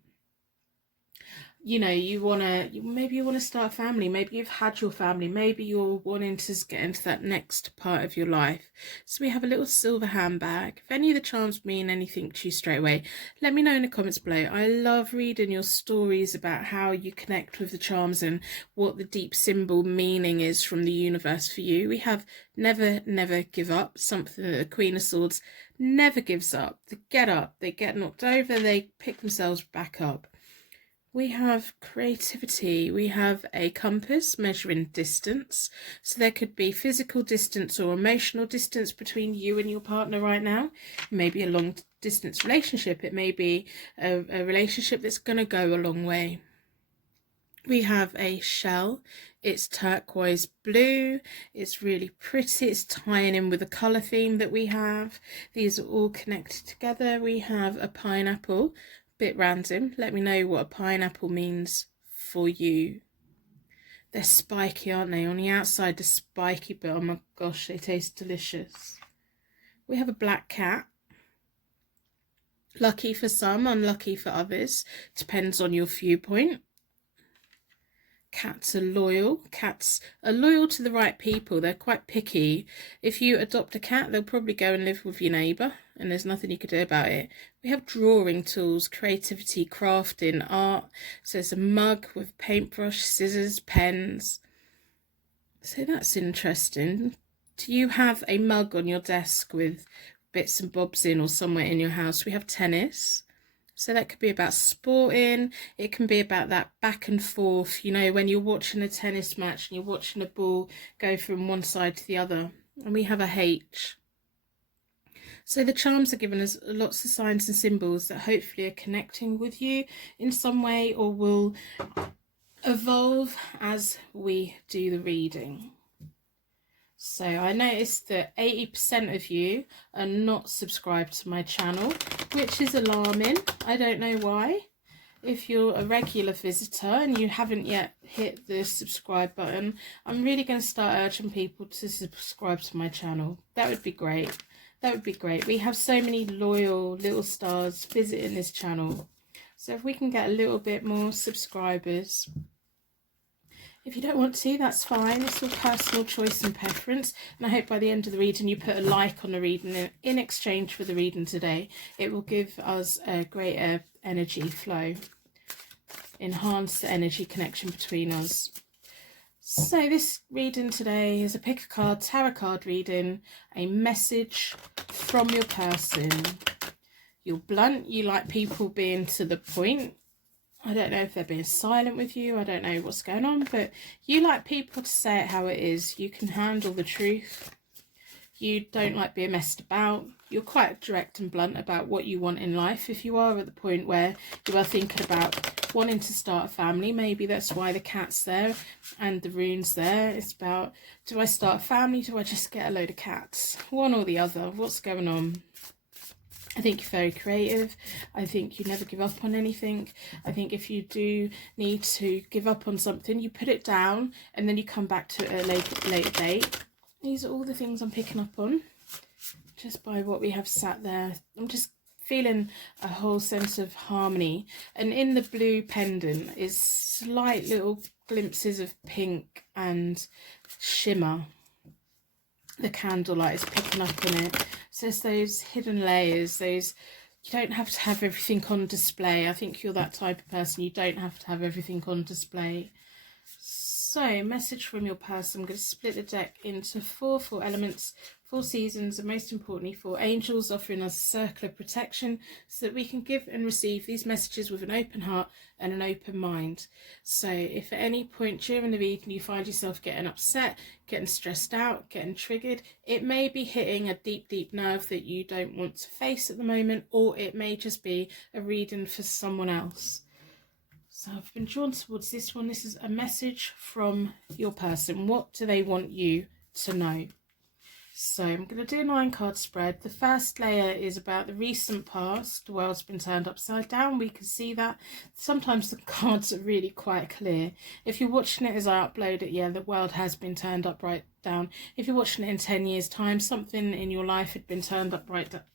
you know, maybe you want to start a family, maybe you've had your family, maybe you're wanting to get into that next part of your life. So we have a little silver handbag. If any of the charms mean anything to you straight away, let me know in the comments below. I love reading your stories about how you connect with the charms and what the deep symbol meaning is from the universe for you. We have never, never give up, something that the Queen of Swords never gives up. They get up, they get knocked over, they pick themselves back up. We have creativity, we have a compass measuring distance. So there could be physical distance or emotional distance between you and your partner right now. It may be a long distance relationship. It may be a relationship that's going to go a long way. We have a shell. It's turquoise blue. It's really pretty. It's tying in with the colour theme that we have. These are all connected together. We have a pineapple. Bit random. Let me know what a pineapple means for you. They're spiky, aren't they? On the outside they're spiky, but oh my gosh, they taste delicious. We have a black cat. Lucky for some, unlucky for others. Depends on your viewpoint. Cats are loyal. Cats are loyal to the right people. They're quite picky. If you adopt a cat, they'll probably go and live with your neighbour, and there's nothing you could do about it. We have drawing tools, creativity, crafting, art. So there's a mug with paintbrush, scissors, pens. So that's interesting. Do you have a mug on your desk with bits and bobs in, or somewhere in your house? We have tennis. So that could be about sporting. It can be about that back and forth, you know, when you're watching a tennis match and you're watching a ball go from one side to the other. And we have a H. So the charms are giving us lots of signs and symbols that hopefully are connecting with you in some way, or will evolve as we do the reading. So I noticed that 80% of you are not subscribed to my channel, which is alarming. I don't know why. If you're a regular visitor and you haven't yet hit the subscribe button, I'm really going to start urging people to subscribe to my channel. That would be great. That would be great. We have so many loyal little stars visiting this channel. So if we can get a little bit more subscribers. If you don't want to, that's fine. It's all personal choice and preference. And I hope by the end of the reading you put a like on the reading in exchange for the reading today. It will give us a greater energy flow enhance the energy connection between us. So this reading today is a pick a card, tarot card reading, a message from your person. You're blunt, you like people being to the point. I don't know if they're being silent with you, I don't know what's going on, but you like people to say it how it is. You can handle the truth. You don't like being messed about. You're quite direct and blunt about what you want in life. If you are at the point where you are thinking about wanting to start a family, maybe that's why the cat's there and the rune's there. It's about, do I start a family? Do I just get a load of cats? One or the other. What's going on? I think you're very creative. I think you never give up on anything. I think if you do need to give up on something, you put it down and then you come back to it at a later date. These are all the things I'm picking up on just by what we have sat there. I'm just feeling a whole sense of harmony. And in the blue pendant is slight little glimpses of pink and shimmer. The candlelight is picking up on it. So it's those hidden layers, those, you don't have to have everything on display. I think you're that type of person. You don't have to have everything on display. So, message from your person. I'm going to split the deck into four elements, 4 seasons, and most importantly 4 angels, offering us a circle of protection so that we can give and receive these messages with an open heart and an open mind. So if at any point during the reading you find yourself getting upset, getting stressed out, getting triggered, it may be hitting a deep nerve that you don't want to face at the moment, or it may just be a reading for someone else. So I've been drawn towards this one. This is a message from your person. What do they want you to know? So I'm going to do a 9-card spread. The first layer is about the recent past. The world's been turned upside down. We can see that. Sometimes the cards are really quite clear. If you're watching it as I upload it, yeah, the world has been turned upside down. If you're watching it in 10 years' time, something in your life had been turned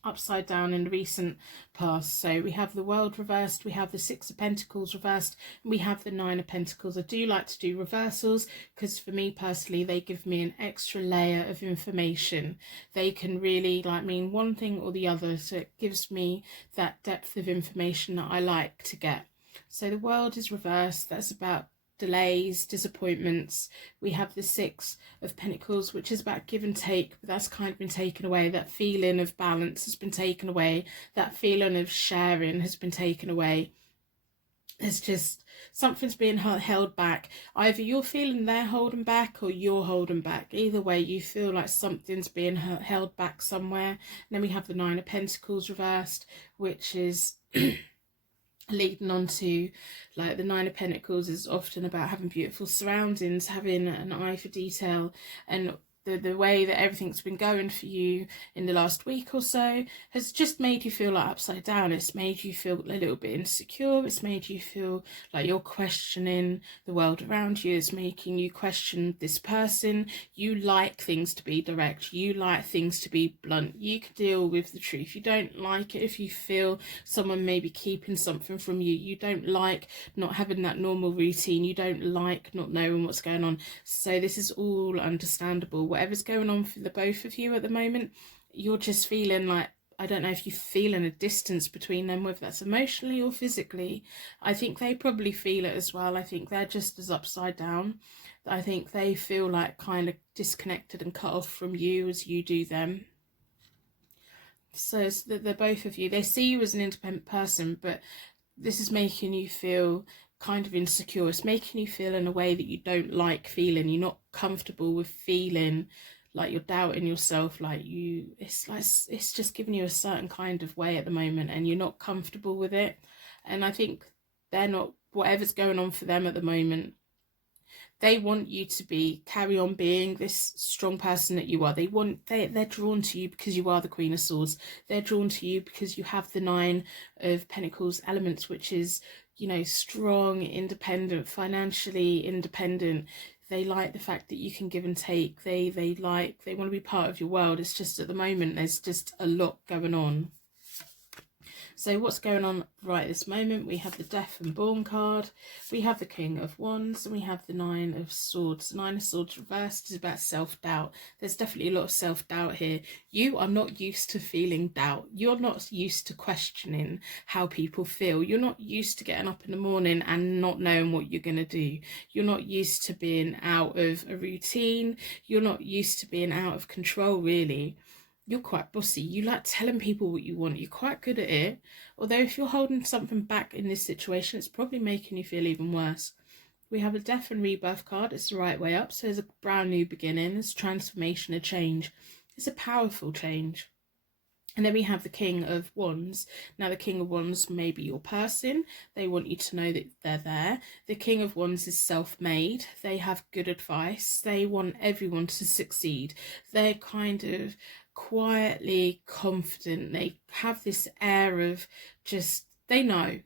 upside down in the recent past. So we have the world reversed, we have the 6 of Pentacles reversed, and we have the 9 of Pentacles. I do like to do reversals because for me personally, they give me an extra layer of information. They can really mean one thing or the other, so it gives me that depth of information that I like to get. So the world is reversed. That's about delays, disappointments. We have the 6 of Pentacles, which is about give and take, but that's kind of been taken away. That feeling of balance has been taken away. That feeling of sharing has been taken away. There's just something's being held back. Either you're feeling they're holding back or you're holding back. Either way, you feel like something's being held back somewhere. And then we have the 9 of Pentacles reversed, which is leading on to, like, the 9 of Pentacles is often about having beautiful surroundings, having an eye for detail, and the way that everything's been going for you in the last week or so has just made you feel like upside down. It's made you feel a little bit insecure. It's made you feel like you're questioning the world around you. It's making you question this person. You like things to be direct. You like things to be blunt. You can deal with the truth. You don't like it if you feel someone may be keeping something from you. You don't like not having that normal routine. You don't like not knowing what's going on. So this is all understandable. Whatever's going on for the both of you at the moment, you're just feeling like, I don't know if you're feeling a distance between them, whether that's emotionally or physically. I think they probably feel it as well. I think they're just as upside down. I think they feel like kind of disconnected and cut off from you as you do them. So the both of you, they see you as an independent person, but this is making you feel kind of insecure. It's making you feel in a way that you don't like feeling. You're not comfortable with feeling, like you're doubting yourself, like it's just giving you a certain kind of way at the moment, and you're not comfortable with it. And I think they're not, whatever's going on for them at the moment, they want you to carry on being this strong person that you are. They're drawn to you because you are the Queen of Swords. They're drawn to you because you have the 9 of Pentacles elements, which is, strong, independent, financially independent. They like the fact that you can give and take. They want to be part of your world. It's just at the moment there's just a lot going on. So what's going on right this moment? We have the Death and Born card, we have the King of Wands, and we have the Nine of Swords. The Nine of Swords reversed is about self-doubt. There's definitely a lot of self-doubt here. You are not used to feeling doubt. You're not used to questioning how people feel. You're not used to getting up in the morning and not knowing what you're going to do. You're not used to being out of a routine. You're not used to being out of control, really. You're quite bossy. You like telling people what you want. You're quite good at it. Although if you're holding something back in this situation, it's probably making you feel even worse. We have a Death and Rebirth card. It's the right way up. So there's a brand new beginning. It's transformation, a change. It's a powerful change. And then we have the King of Wands. Now the King of Wands may be your person. They want you to know that they're there. The King of Wands is self-made. They have good advice. They want everyone to succeed. They're kind of quietly confident. They have this air of just, they know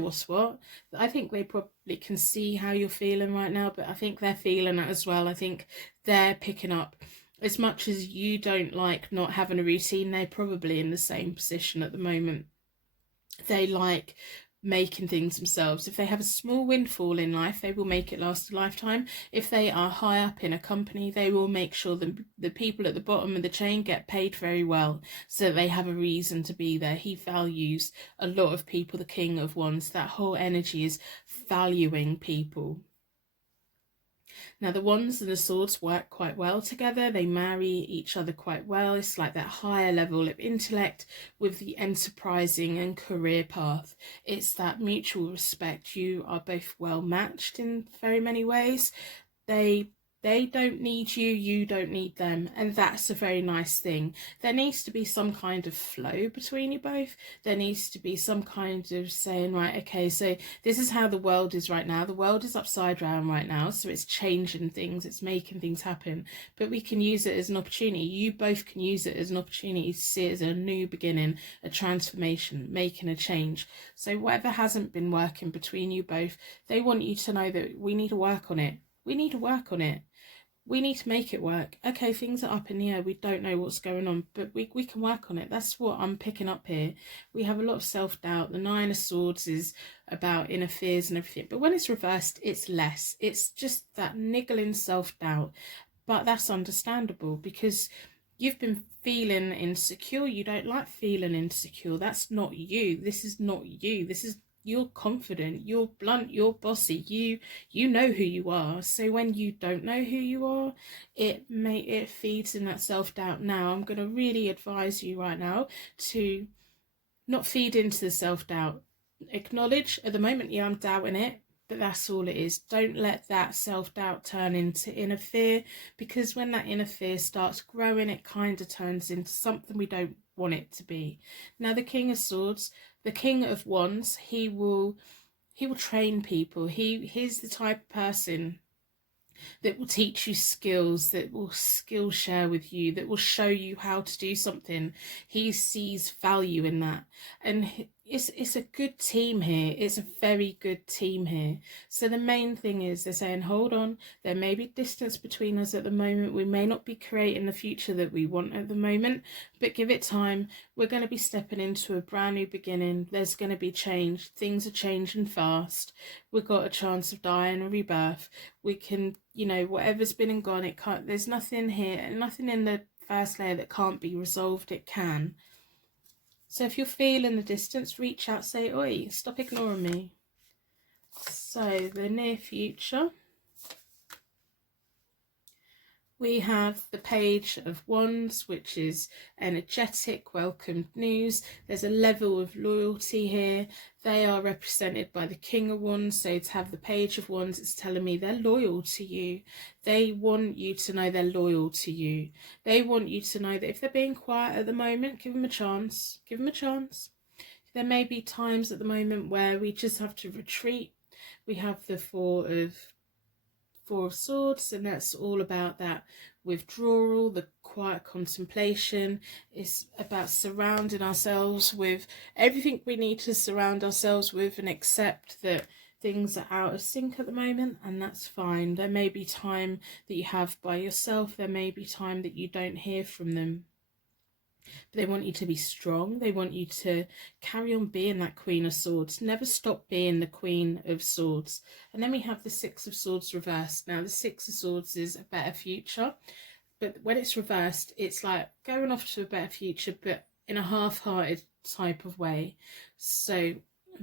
what's what. I think they probably can see how you're feeling right now, but I think they're feeling it as well. I think they're picking up. As much as you don't like not having a routine, they're probably in the same position at the moment. They like making things themselves. If they have a small windfall in life, they will make it last a lifetime. If they are high up in a company, they will make sure that the people at the bottom of the chain get paid very well, so that they have a reason to be there. He values a lot of people, the King of Wands. That whole energy is valuing people. Now the Wands and the Swords work quite well together. They marry each other quite well. It's like that higher level of intellect with the enterprising and career path. It's that mutual respect. You are both well matched in very many ways. They don't need you, you don't need them, and that's a very nice thing. There needs to be some kind of flow between you both. There needs to be some kind of saying, right, okay, so this is how the world is right now. The world is upside down right now, so it's changing things, it's making things happen, but we can use it as an opportunity. You both can use it as an opportunity to see it as a new beginning, a transformation, making a change. So whatever hasn't been working between you both, they want you to know that we need to work on it. We need to work on it. We need to make it work. Okay, things are up in the air. We don't know what's going on, but we can work on it. That's what I'm picking up here. We have a lot of self-doubt. The Nine of Swords is about inner fears and everything. But when it's reversed, it's less. It's just that niggling self-doubt. But that's understandable because you've been feeling insecure. You don't like feeling insecure. That's not you. This is not you. This is, you're confident, you're blunt, you're bossy, you know who you are. So when you don't know who you are, it feeds in that self-doubt. Now I'm going to really advise you right now to not feed into the self-doubt. Acknowledge at the moment, yeah, I'm doubting it, but that's all it is. Don't let that self-doubt turn into inner fear, because when that inner fear starts growing, it kind of turns into something we don't want it to be. Now the King of Swords, the King of Wands, he will train people. He's the type of person that will teach you skills, that will skill share with you, that will show you how to do something. He sees value in that, and it's a good team here. It's a very good team here. So the main thing is they're saying, hold on, there may be distance between us at the moment. We may not be creating the future that we want at the moment, but give it time. We're going to be stepping into a brand new beginning. There's going to be change. Things are changing fast. We've got a chance of dying and rebirth. We can, whatever's been and gone, it can't, there's nothing here, nothing in the first layer that can't be resolved. It can. So if you're feeling the distance, reach out, say, oi, stop ignoring me. So the near future, we have the Page of Wands, which is energetic, welcomed news. There's a level of loyalty here. They are represented by the King of Wands. So to have the Page of Wands, it's telling me they're loyal to you. They want you to know they're loyal to you. They want you to know that if they're being quiet at the moment, give them a chance. Give them a chance. There may be times at the moment where we just have to retreat. We have the Four of Swords, and that's all about that withdrawal, the quiet contemplation. It's about surrounding ourselves with everything we need to surround ourselves with, and accept that things are out of sync at the moment, and that's fine. There may be time that you have by yourself. There may be time that you don't hear from them. They want you to be strong. They want you to carry on being that Queen of Swords. Never stop being the Queen of Swords. And then we have the Six of Swords reversed. Now, the Six of Swords is a better future. But when it's reversed, it's like going off to a better future, but in a half-hearted type of way. So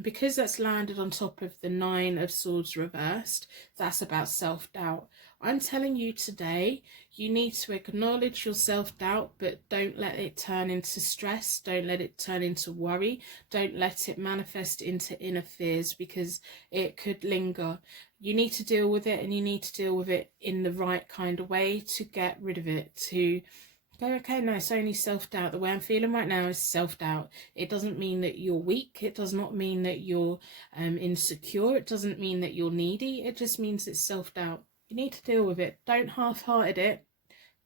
because that's landed on top of the Nine of Swords reversed, that's about self-doubt. I'm telling you today, you need to acknowledge your self-doubt, but don't let it turn into stress. Don't let it turn into worry. Don't let it manifest into inner fears, because it could linger. You need to deal with it, and you need to deal with it in the right kind of way to get rid of it, to go, okay, no, it's only self-doubt. The way I'm feeling right now is self-doubt. It doesn't mean that you're weak. It does not mean that you're insecure. It doesn't mean that you're needy. It just means it's self-doubt. You need to deal with it. Don't half-hearted it.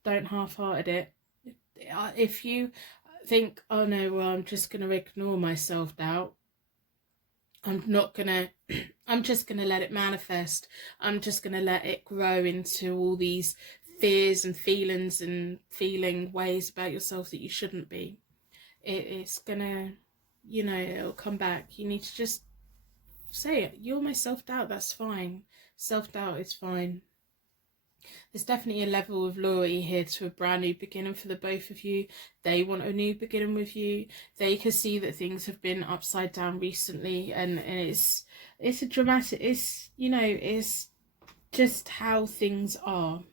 Don't half-hearted it. If you think, oh no, well, I'm just going to ignore my self-doubt, I'm just going to let it manifest. I'm just going to let it grow into all these fears and feelings and feeling ways about yourself that you shouldn't be. It's going to, you know, it'll come back. You need to just say it. You're my self-doubt. That's fine. Self-doubt is fine. There's definitely a level of loyalty here to a brand new beginning for the both of you. They want a new beginning with you. They can see that things have been upside down recently, and it's a dramatic, it's, you know, it's just how things are.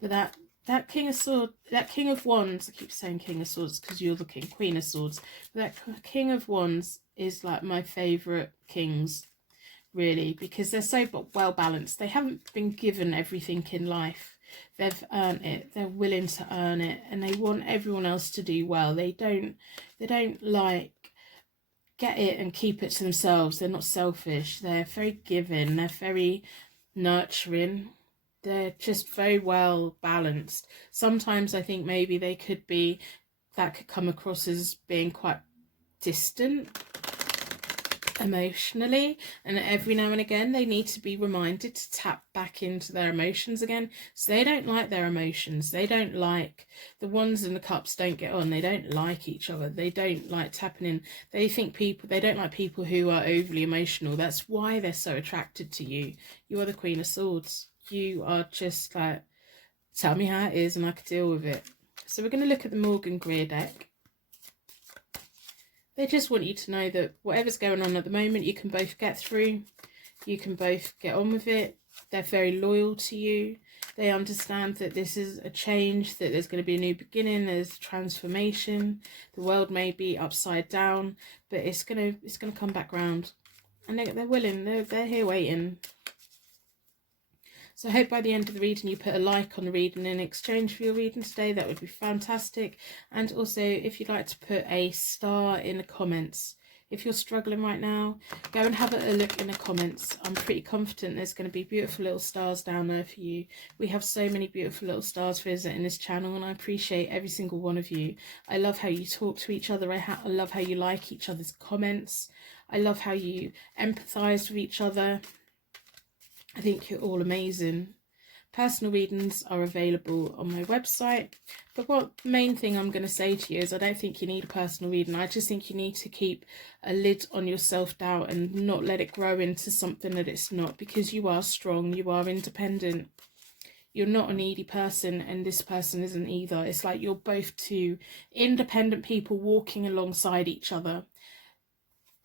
But that King of Swords, that King of Wands, I keep saying King of Swords because you're the King, Queen of Swords. But that King of Wands is like my favourite kings, really, because they're so well balanced. They haven't been given everything in life. They've earned it. They're willing to earn it, and they want everyone else to do well. They don't like get it and keep it to themselves. They're not selfish. They're very giving. They're very nurturing. They're just very well balanced. Sometimes I think maybe they could be, that could come across as being quite distant emotionally, and every now and again they need to be reminded to tap back into their emotions again. So they don't like their emotions. They don't like, the Wands and the Cups don't get on. They don't like each other. They don't like tapping in. They don't like people who are overly emotional. That's why they're so attracted to you. You are the Queen of Swords. You are just like, tell me how it is and I can deal with it. So we're going to look at the Morgan Greer deck. They just want you to know that whatever's going on at the moment, you can both get through. You can both get on with it. They're very loyal to you. They understand that this is a change, that there's going to be a new beginning, there's transformation. The world may be upside down, but it's gonna come back round. And they're willing. They're here waiting. So I hope by the end of the reading you put a like on the reading in exchange for your reading today. That would be fantastic. And also, if you'd like to put a star in the comments. If you're struggling right now, go and have a look in the comments. I'm pretty confident there's going to be beautiful little stars down there for you. We have so many beautiful little stars visiting this channel, and I appreciate every single one of you. I love how you talk to each other. I love how you like each other's comments. I love how you empathise with each other. I think you're all amazing. Personal readings are available on my website. But the main thing I'm going to say to you is I don't think you need a personal reading. I just think you need to keep a lid on your self-doubt and not let it grow into something that it's not, because you are strong, you are independent. You're not a needy person, and this person isn't either. It's like you're both two independent people walking alongside each other.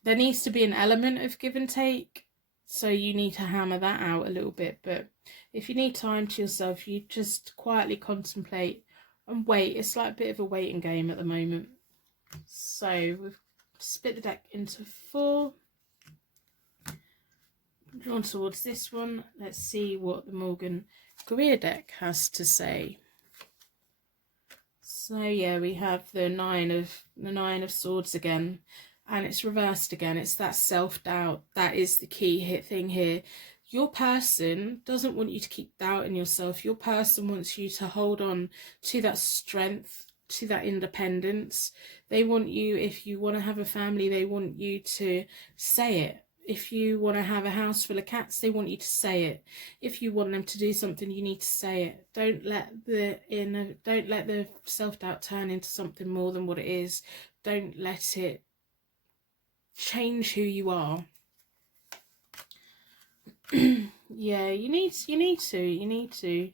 There needs to be an element of give and take. So you need to hammer that out a little bit. But if you need time to yourself, you just quietly contemplate and wait. It's like a bit of a waiting game at the moment. So we've split the deck into 4. Drawn towards this one. Let's see what the Morgan Greer deck has to say. So yeah, we have the nine of Swords again. And it's reversed again. It's that self-doubt. That is the key thing here. Your person doesn't want you to keep doubting yourself. Your person wants you to hold on to that strength, to that independence. They want you, if you want to have a family, they want you to say it. If you want to have a house full of cats, they want you to say it. If you want them to do something, you need to say it. Don't let the self-doubt turn into something more than what it is. Don't let it change who you are. Yeah, you need to.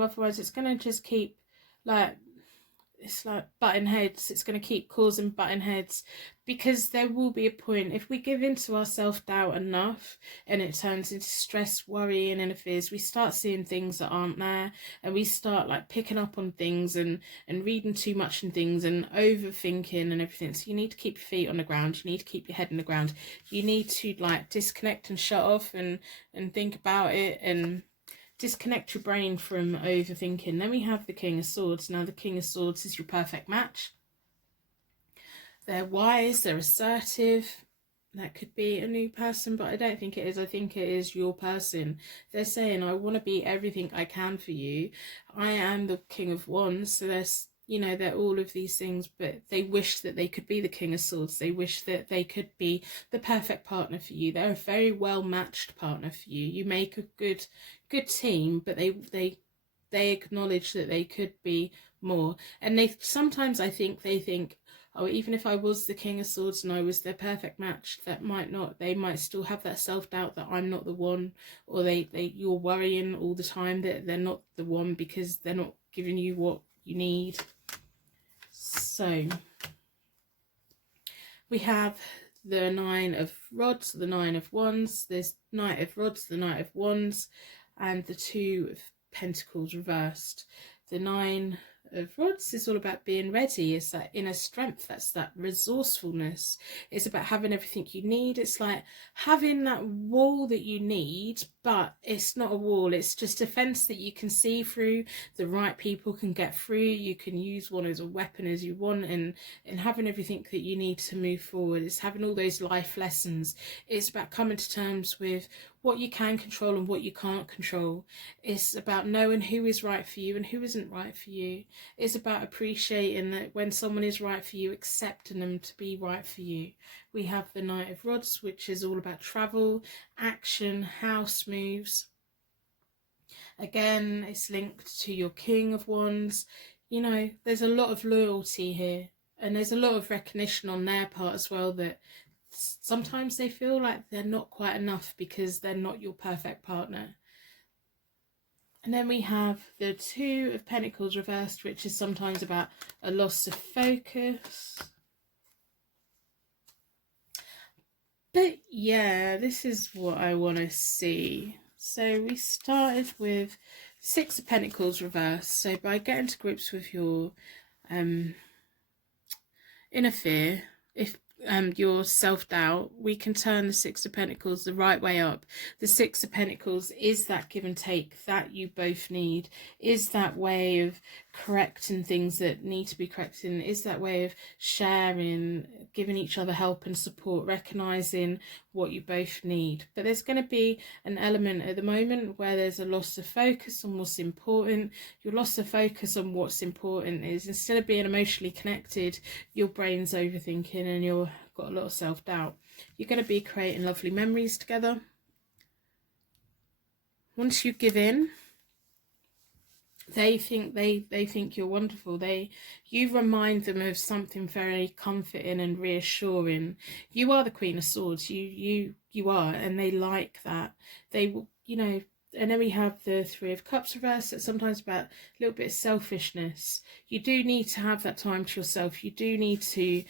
Otherwise, it's gonna just keep like. It's like butting heads. It's going to keep causing butting heads, because there will be a point, if we give into our self-doubt enough and it turns into stress, worry and fears, we start seeing things that aren't there, and we start like picking up on things and reading too much and things and overthinking and everything. So you need to keep your feet on the ground. You need to keep your head on the ground. You need to like disconnect and shut off and think about it and disconnect your brain from overthinking. Then we have the King of Swords. Now the King of Swords is your perfect match. They're wise, they're assertive. That could be a new person, but I don't think it is. I think it is your person. They're saying, I want to be everything I can for you. I am the King of Wands, so there's, they're all of these things, but they wish that they could be the King of Swords. They wish that they could be the perfect partner for you. They're a very well matched partner for you. You make a good team, but they acknowledge that they could be more. And they sometimes, I think, they think, oh, even if I was the King of Swords and I was their perfect match, they might still have that self-doubt that I'm not the one, or you're worrying all the time that they're not the one because they're not giving you what you need. So we have the Nine of Rods, the Nine of Wands, there's Knight of Rods, the Knight of Wands, and the Two of Pentacles reversed. The Nine of Rods is all about being ready. It's that inner strength, that's that resourcefulness. It's about having everything you need. It's like having that wall that you need, but it's not a wall, it's just a fence that you can see through. The right people can get through. You can use one as a weapon as you want, and having everything that you need to move forward. It's having all those life lessons. It's about coming to terms with what you can control and what you can't control. It's about knowing who is right for you and who isn't right for you. It's about appreciating that when someone is right for you, accepting them to be right for you. We have the Knight of Rods, which is all about travel, action, house moves. Again, it's linked to your King of Wands. There's a lot of loyalty here, and there's a lot of recognition on their part as well that sometimes they feel like they're not quite enough because they're not your perfect partner. And then we have the Two of Pentacles reversed, which is sometimes about a loss of focus. But yeah, this is what I want to see. So we started with Six of Pentacles reversed. So by getting to grips with your inner fear, if your self-doubt, we can turn the Six of Pentacles the right way up. The Six of Pentacles is that give and take that you both need, is that way of correcting things that need to be corrected, is that way of sharing, giving each other help and support, recognizing what you both need. But there's going to be an element at the moment where there's a loss of focus on what's important. Your loss of focus on what's important is, instead of being emotionally connected, your brain's overthinking and you've got a lot of self-doubt. You're going to be creating lovely memories together. Once you give in, they think you're wonderful. You remind them of something very comforting and reassuring. You are the Queen of Swords. You are, and they like that. They, and then we have the Three of Cups reversed. It's sometimes about a little bit of selfishness. You do need to have that time to yourself. You do need to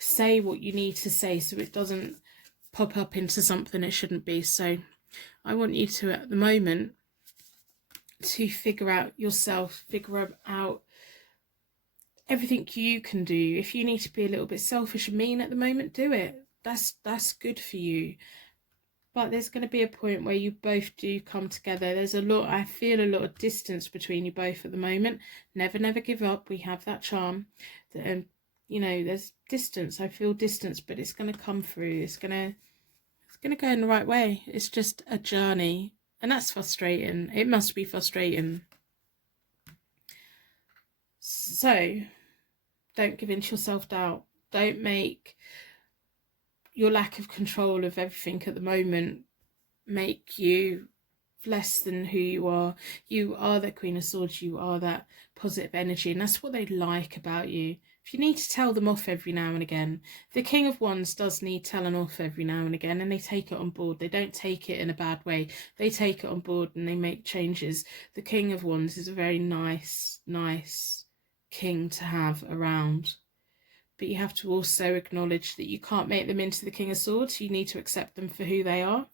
say what you need to say so it doesn't pop up into something it shouldn't be. So I want you to, at the moment, to figure out yourself, figure out everything you can do. If you need to be a little bit selfish and mean at the moment, do it. That's good for you. But there's going to be a point where you both do come together. I feel a lot of distance between you both at the moment. Never give up. We have that charm. And there's distance. I feel distance, but it's going to come through. It's going to go in the right way. It's just a journey. And that's frustrating. It must be frustrating. So, don't give in to your self-doubt. Don't make your lack of control of everything at the moment make you less than who you are. You are the Queen of Swords, you are that positive energy, and that's what they like about you. If you need to tell them off every now and again, the King of Wands does need telling off every now and again, and they take it on board. They don't take it in a bad way. They take it on board and they make changes. The King of Wands is a very nice king to have around. But you have to also acknowledge that you can't make them into the King of Swords. You need to accept them for who they are.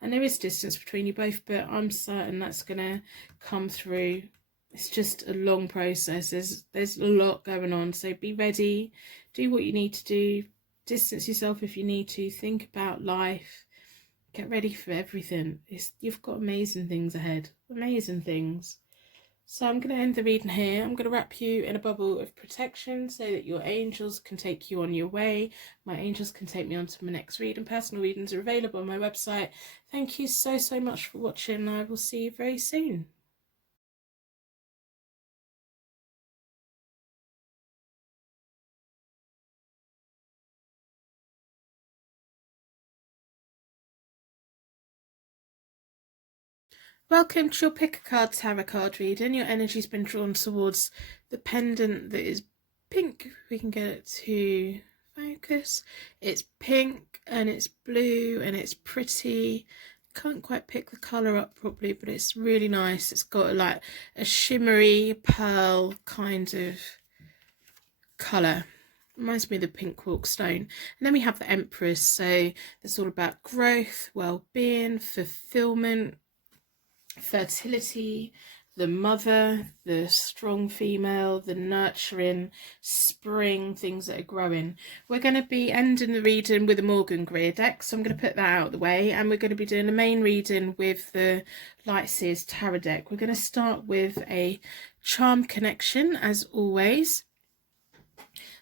And there is distance between you both, but I'm certain that's going to come through. It's just a long process. There's a lot going on. So be ready. Do what you need to do. Distance yourself if you need to. Think about life. Get ready for everything. You've got amazing things ahead. Amazing things. So I'm going to end the reading here. I'm going to wrap you in a bubble of protection so that your angels can take you on your way. My angels can take me on to my next reading. Personal readings are available on my website. Thank you so much for watching. I will see you very soon. Welcome to your Pick a Card Tarot card reading. Your energy's been drawn towards the pendant that is pink. We can get it to focus. It's pink and it's blue and it's pretty. Can't quite pick the colour up properly, but it's really nice. It's got like a shimmery pearl kind of colour. Reminds me of the pink quark stone. And then we have the Empress. So it's all about growth, well-being, fulfillment, fertility, the mother, the strong female, the nurturing spring, things that are growing. We're going to be ending the reading with a Morgan Greer deck, so I'm going to put that out of the way, and we're going to be doing the main reading with the Light Seers Tarot deck. We're going to start with a charm connection, as always.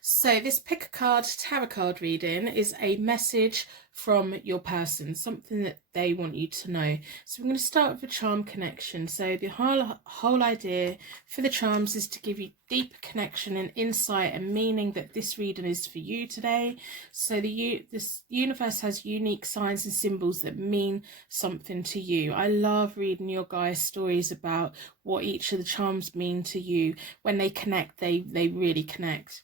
So this Pick a Card Tarot card reading is a message from your person, something that they want you to know. So we're going to start with a charm connection. So the whole idea for the charms is to give you deep connection and insight and meaning that this reading is for you today. So this universe has unique signs and symbols that mean something to you. I love reading your guys' stories about what each of the charms mean to you. When they connect, they really connect.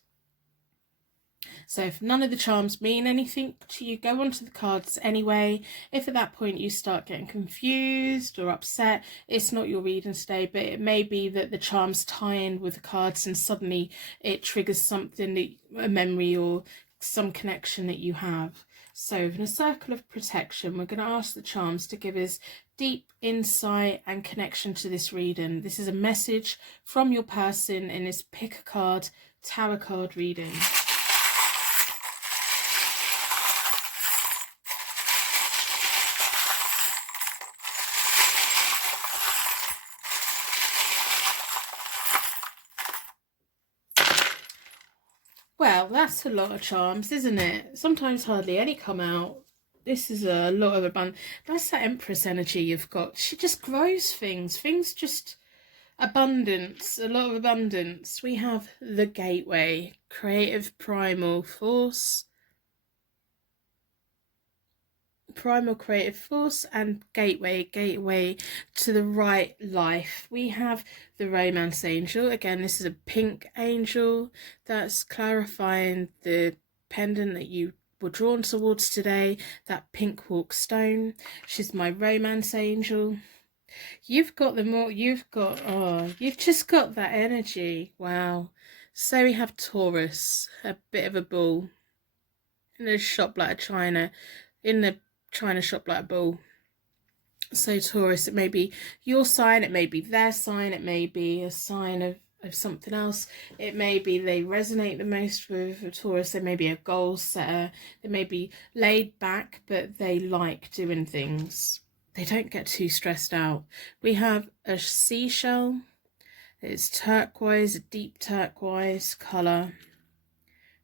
So if none of the charms mean anything to you, go onto the cards anyway. If at that point you start getting confused or upset, it's not your reading today, but it may be that the charms tie in with the cards and suddenly it triggers something, a memory or some connection that you have. So in a circle of protection, we're going to ask the charms to give us deep insight and connection to this reading. This is a message from your person in this Pick a Card Tarot card reading. Well, that's a lot of charms, isn't it? Sometimes hardly any come out. This is a lot of abundance. That's that Empress energy you've got. She just grows things. Things just abundance, a lot of abundance. We have the Gateway, creative primal force. Primal creative force and gateway to the right life. We have the romance angel. Again, this is a pink angel that's clarifying the pendant that you were drawn towards today, that pink quark stone. She's my romance angel. You've got the more, you've just got that energy. Wow. So we have Taurus, a bit of a bull in a shop like a china, in the China shop like a bull. So Taurus, it may be your sign, it may be their sign, it may be a sign of something else. It may be they resonate the most with a Taurus. They may be a goal setter. They may be laid back, but they like doing things. They don't get too stressed out. We have a seashell. It's turquoise, a deep turquoise colour.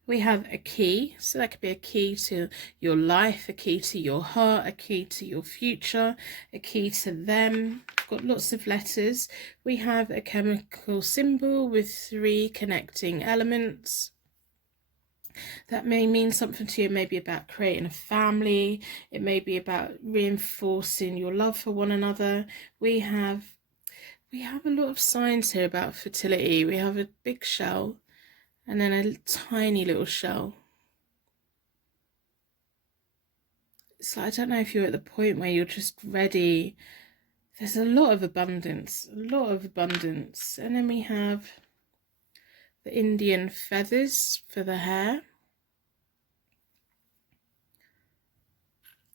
We have a key, so that could be a key to your life, a key to your heart, a key to your future, a key to them. Got lots of letters. We have a chemical symbol with 3 connecting elements. that may mean something to you. It may be about creating a family. It may be about reinforcing your love for one another. We have a lot of signs here about fertility. We have a big shell and then a tiny little shell. So I don't know if you're at the point where you're just ready. There's a lot of abundance, And then we have the Indian feathers for the hair.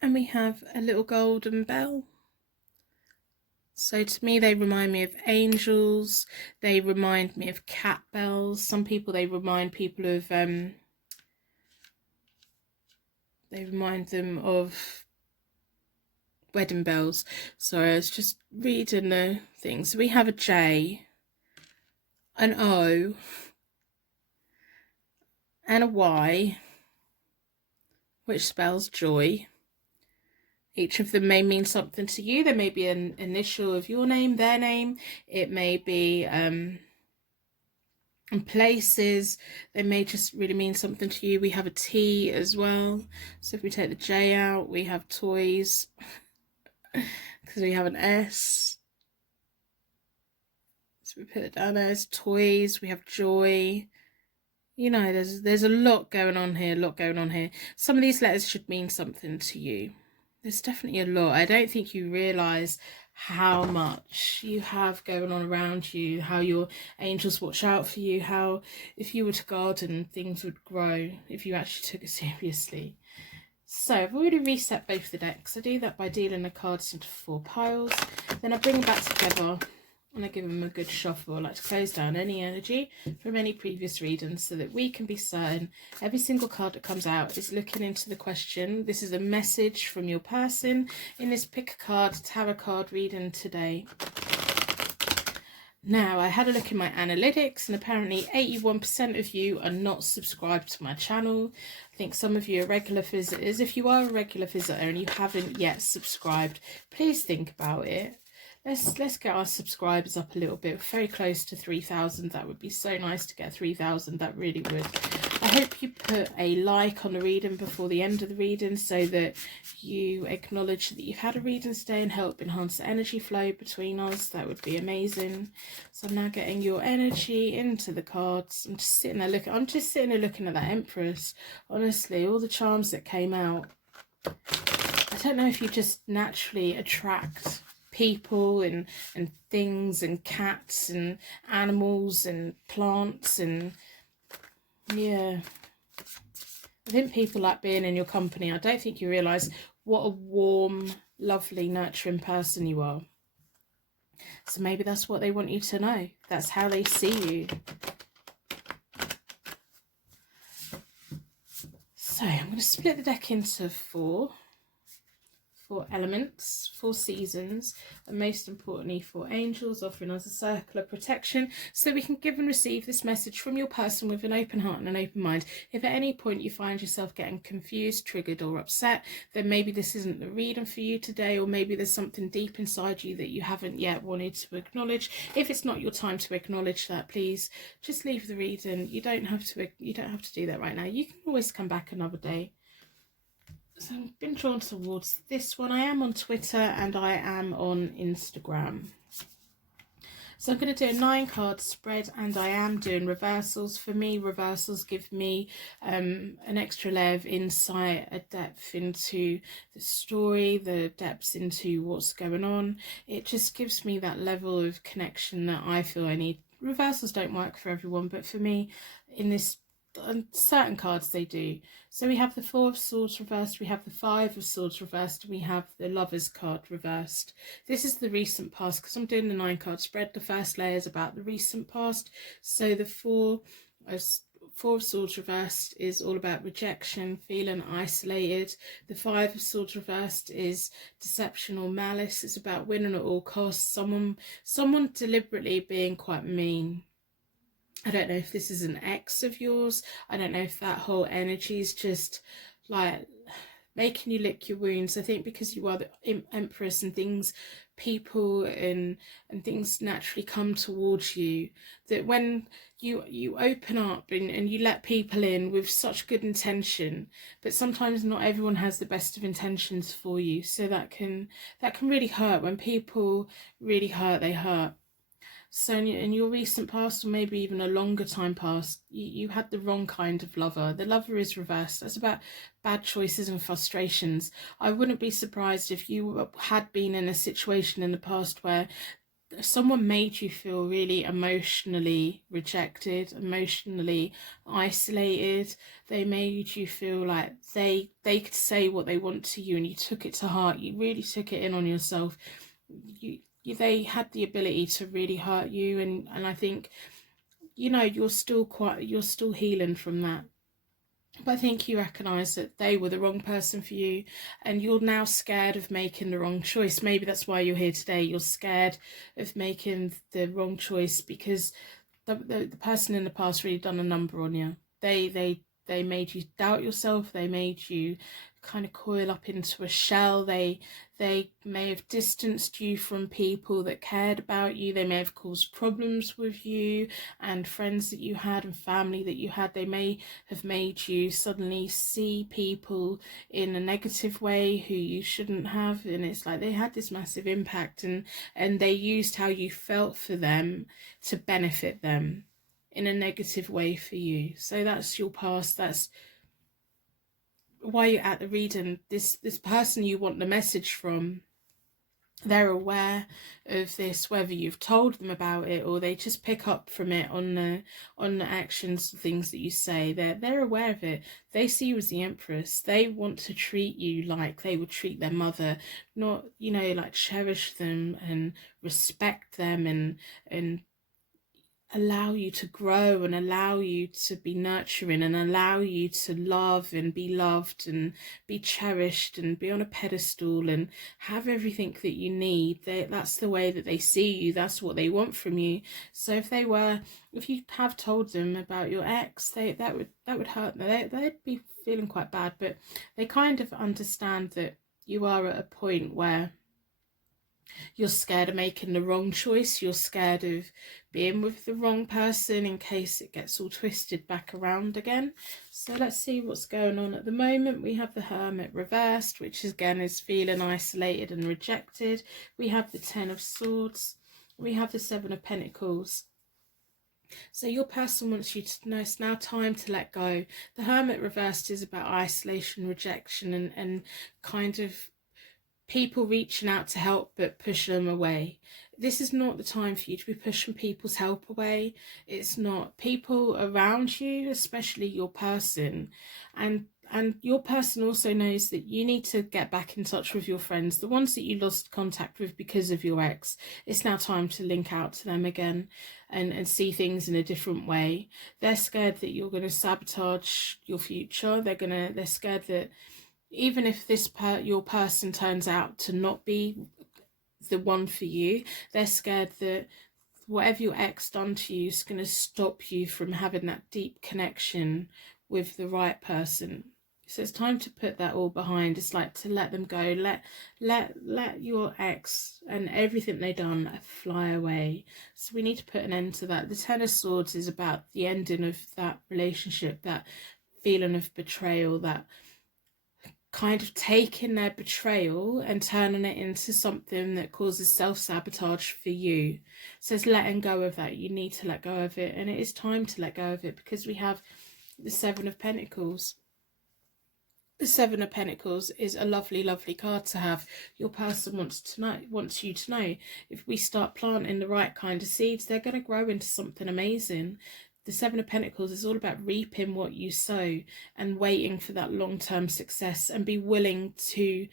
And we have a little golden bell. So to me, they remind me of angels. They remind me of cat bells. Some people, they remind of, they remind them of wedding bells. Sorry, I was just reading the things. So we have a J, an O, and a Y, which spells joy. Each of them may mean something to you. There may be an initial of your name, their name. It may be in places. They may just really mean something to you. We have a T as well. So if we take the J out, we have toys. Because we have an S. So we put it down there as toys. We have joy. You know, there's a lot going on here, Some of these letters should mean something to you. There's definitely a lot. I don't think you realise how much you have going on around you, how your angels watch out for you, how if you were to garden, things would grow if you actually took it seriously. So I've already reset both the decks. I do that by dealing the cards into 4 piles. Then I bring them back together and I give them a good shuffle. I like to close down any energy from any previous readings so that we can be certain every single card that comes out is looking into the question. This is a message from your person in this pick a card tarot card reading today. Now, I had a look in my analytics and apparently 81% of you are not subscribed to my channel. I think some of you are regular visitors. If you are a regular visitor and you haven't yet subscribed, please think about it. Let's get our subscribers up a little bit. We're very close to 3,000. That would be so nice to get 3,000. That really would. I hope you put a like on the reading before the end of the reading so that you acknowledge that you've had a reading today and help enhance the energy flow between us. That would be amazing. So I'm now getting your energy into the cards. I'm just sitting there looking at that Empress. Honestly, all the charms that came out. I don't know if you just naturally attract people and things and cats and animals and plants, and yeah, I think people like being in your company. I don't think you realise what a warm, lovely, nurturing person you are. So maybe that's what they want you to know. That's how they see you. So I'm going to split the deck into 4 elements, 4 seasons, and most importantly 4 angels, offering us a circle of protection so we can give and receive this message from your person with an open heart and an open mind. If at any point you find yourself getting confused, triggered or upset, then maybe this isn't the reading for you today, or maybe there's something deep inside you that you haven't yet wanted to acknowledge. If it's not your time to acknowledge that, please just leave the reading. You don't have to do that right now. You can always come back another day. So I've been drawn towards this one. I am on Twitter and I am on Instagram. So I'm going to do a 9-card spread, and I am doing reversals. For me, reversals give me an extra layer of insight, a depth into the story, the depths into what's going on. It just gives me that level of connection that I feel I need. Reversals don't work for everyone, but for me, in this certain cards they do. So we have the 4 of Swords reversed, we have the 5 of Swords reversed, we have the Lovers card reversed. This is the recent past, because I'm doing the 9-card spread. The first layer is about the recent past. So the 4 of Swords reversed is all about rejection, feeling isolated. The 5 of Swords reversed is deception or malice. It's about winning at all costs. Someone deliberately being quite mean. I don't know if this is an ex of yours. I don't know if that whole energy is just like making you lick your wounds. I think because you are the Empress and things people and things naturally come towards you, that when you open up and you let people in with such good intention, but sometimes not everyone has the best of intentions for you, so that can really hurt. When people really hurt, they hurt. So in your recent past, or maybe even a longer time past, you had the wrong kind of lover. The lover is reversed. That's about bad choices and frustrations. I wouldn't be surprised if you had been in a situation in the past where someone made you feel really emotionally rejected, emotionally isolated. They made you feel like they could say what they want to you, and you took it to heart. You really took it in on yourself. They had the ability to really hurt you, and I think, you know, you're still healing from that. But I think you recognise that they were the wrong person for you, and you're now scared of making the wrong choice. Maybe that's why you're here today. You're scared of making the wrong choice because the person in the past really done a number on you. They made you doubt yourself. They made you kind of coil up into a shell. They may have distanced you from people that cared about you. They may have caused problems with you and friends that you had and family that you had. They may have made you suddenly see people in a negative way who you shouldn't have, and it's like they had this massive impact, and they used how you felt for them to benefit them in a negative way for you. So that's your past. That's why you're at the reading. This person you want the message from, they're aware of this, whether you've told them about it or they just pick up from it on the actions, things that you say. They're aware of it. They see you as the Empress. They want to treat you like they would treat their mother, not, you know, like cherish them and respect them and allow you to grow and allow you to be nurturing and allow you to love and be loved and be cherished and be on a pedestal and have everything that you need. That's the way that they see you. That's what they want from you. So if you have told them about your ex, that would hurt them. They'd be feeling quite bad, but they kind of understand that you are at a point where you're scared of making the wrong choice. You're scared of being with the wrong person in case it gets all twisted back around again. So let's see what's going on at the moment. We have the Hermit reversed, which again is feeling isolated and rejected. We have the Ten of Swords. We have the Seven of Pentacles. So your person wants you to know it's now time to let go. The Hermit reversed is about isolation, rejection, and kind of people reaching out to help but push them away. This is not the time for you to be pushing people's help away. It's not. People around you, especially your person, and your person also knows that you need to get back in touch with your friends, the ones that you lost contact with because of your ex. It's now time to link out to them again and see things in a different way. They're scared that you're going to sabotage your future. They're scared that even if your person turns out to not be the one for you, they're scared that whatever your ex done to you is going to stop you from having that deep connection with the right person. So it's time to put that all behind. It's like to let them go. Let your ex and everything they done fly away. So we need to put an end to that. The Ten of Swords is about the ending of that relationship, that feeling of betrayal, that kind of taking their betrayal and turning it into something that causes self-sabotage for you. So it's letting go of that. You need to let go of it, and it is time to let go of it, because we have the Seven of Pentacles. The Seven of Pentacles is a lovely, lovely card to have. Your person wants you to know, if we start planting the right kind of seeds, they're going to grow into something amazing. The Seven of Pentacles is all about reaping what you sow and waiting for that long-term success, and be willing to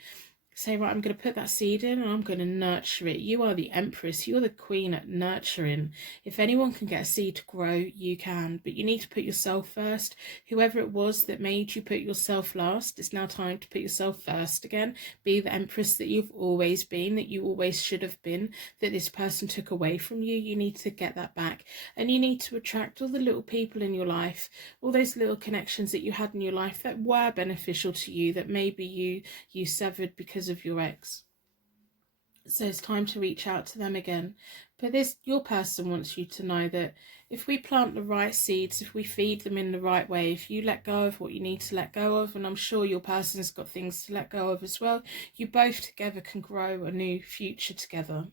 say, right, I'm going to put that seed in and I'm going to nurture it. You are the Empress. You're the queen at nurturing. If anyone can get a seed to grow, you can. But you need to put yourself first. Whoever it was that made you put yourself last, it's now time to put yourself first again. Be the Empress that you've always been, that you always should have been, that this person took away from you. You need to get that back. And you need to attract all the little people in your life, all those little connections that you had in your life that were beneficial to you, that maybe you severed because of your ex. So it's time to reach out to them again. But your person wants you to know that if we plant the right seeds, if we feed them in the right way, if you let go of what you need to let go of, and I'm sure your person's got things to let go of as well, you both together can grow a new future together.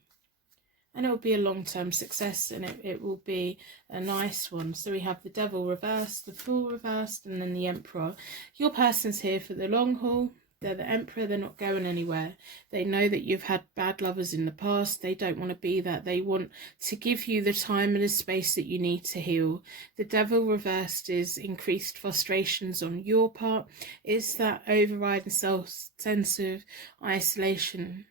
And it will be a long-term success, and it will be a nice one. So we have the Devil reversed, the Fool reversed, and then the Emperor. Your person's here for the long haul. They're the Emperor. They're not going anywhere. They know that you've had bad lovers in the past. They don't want to be that. They want to give you the time and the space that you need to heal. The Devil reversed is increased frustrations on your part. It's that overriding sense of isolation.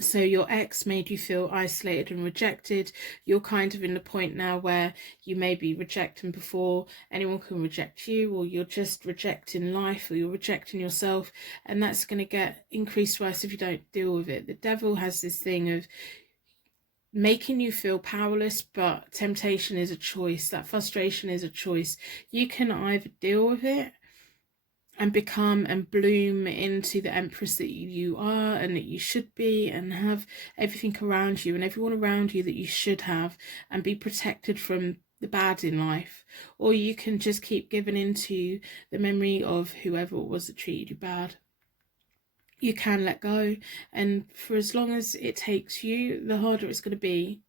So your ex made you feel isolated and rejected. You're kind of in the point now where you may be rejecting before anyone can reject you, or you're just rejecting life, or you're rejecting yourself, and that's going to get increased worse if you don't deal with it. The Devil has this thing of making you feel powerless, but temptation is a choice. That frustration is a choice. You can either deal with it and become and bloom into the Empress that you are and that you should be, and have everything around you and everyone around you that you should have, and be protected from the bad in life. Or you can just keep giving into the memory of whoever it was that treated you bad. You can let go, and for as long as it takes you, the harder it's going to be.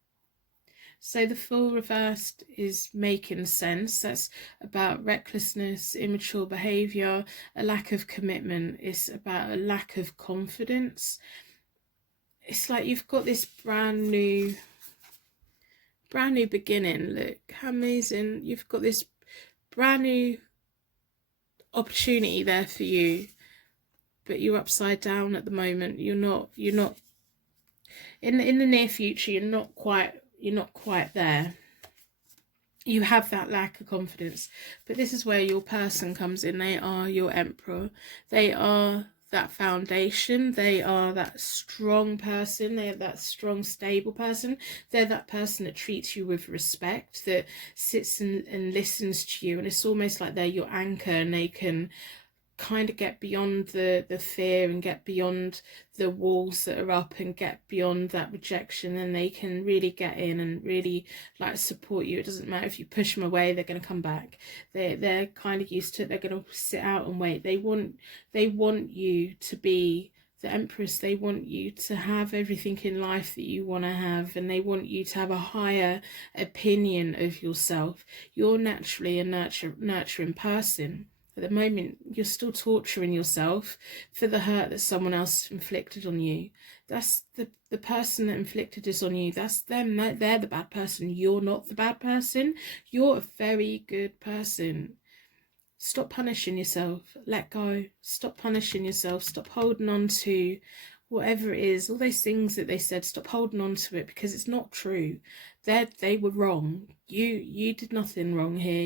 So the Fool reversed is making sense. That's about recklessness, immature behaviour, a lack of commitment. It's about a lack of confidence. It's like you've got this brand new beginning. Look how amazing. You've got this brand new opportunity there for you, but you're upside down at the moment. You're not in the near future. You're not quite there. You have that lack of confidence, but this is where your person comes in. They are your Emperor. They are that foundation. They are that strong person. They are that strong, stable person. They're that person that treats you with respect, that sits and listens to you, and it's almost like they're your anchor, and they can kind of get beyond the fear and get beyond the walls that are up and get beyond that rejection, and they can really get in and really like support you. It doesn't matter if you push them away, they're going to come back. They're kind of used to it. They're going to sit out and wait. They want you to be the Empress. They want you to have everything in life that you want to have, and they want you to have a higher opinion of yourself. You're naturally a nurturing person. At the moment, you're still torturing yourself for the hurt that someone else inflicted on you. That's the person that inflicted this on you. That's them. They're the bad person. You're not the bad person. You're a very good person. Stop punishing yourself. Let go. Stop punishing yourself. Stop holding on to whatever it is. All those things that they said, stop holding on to it, because it's not true. They were wrong. You did nothing wrong here.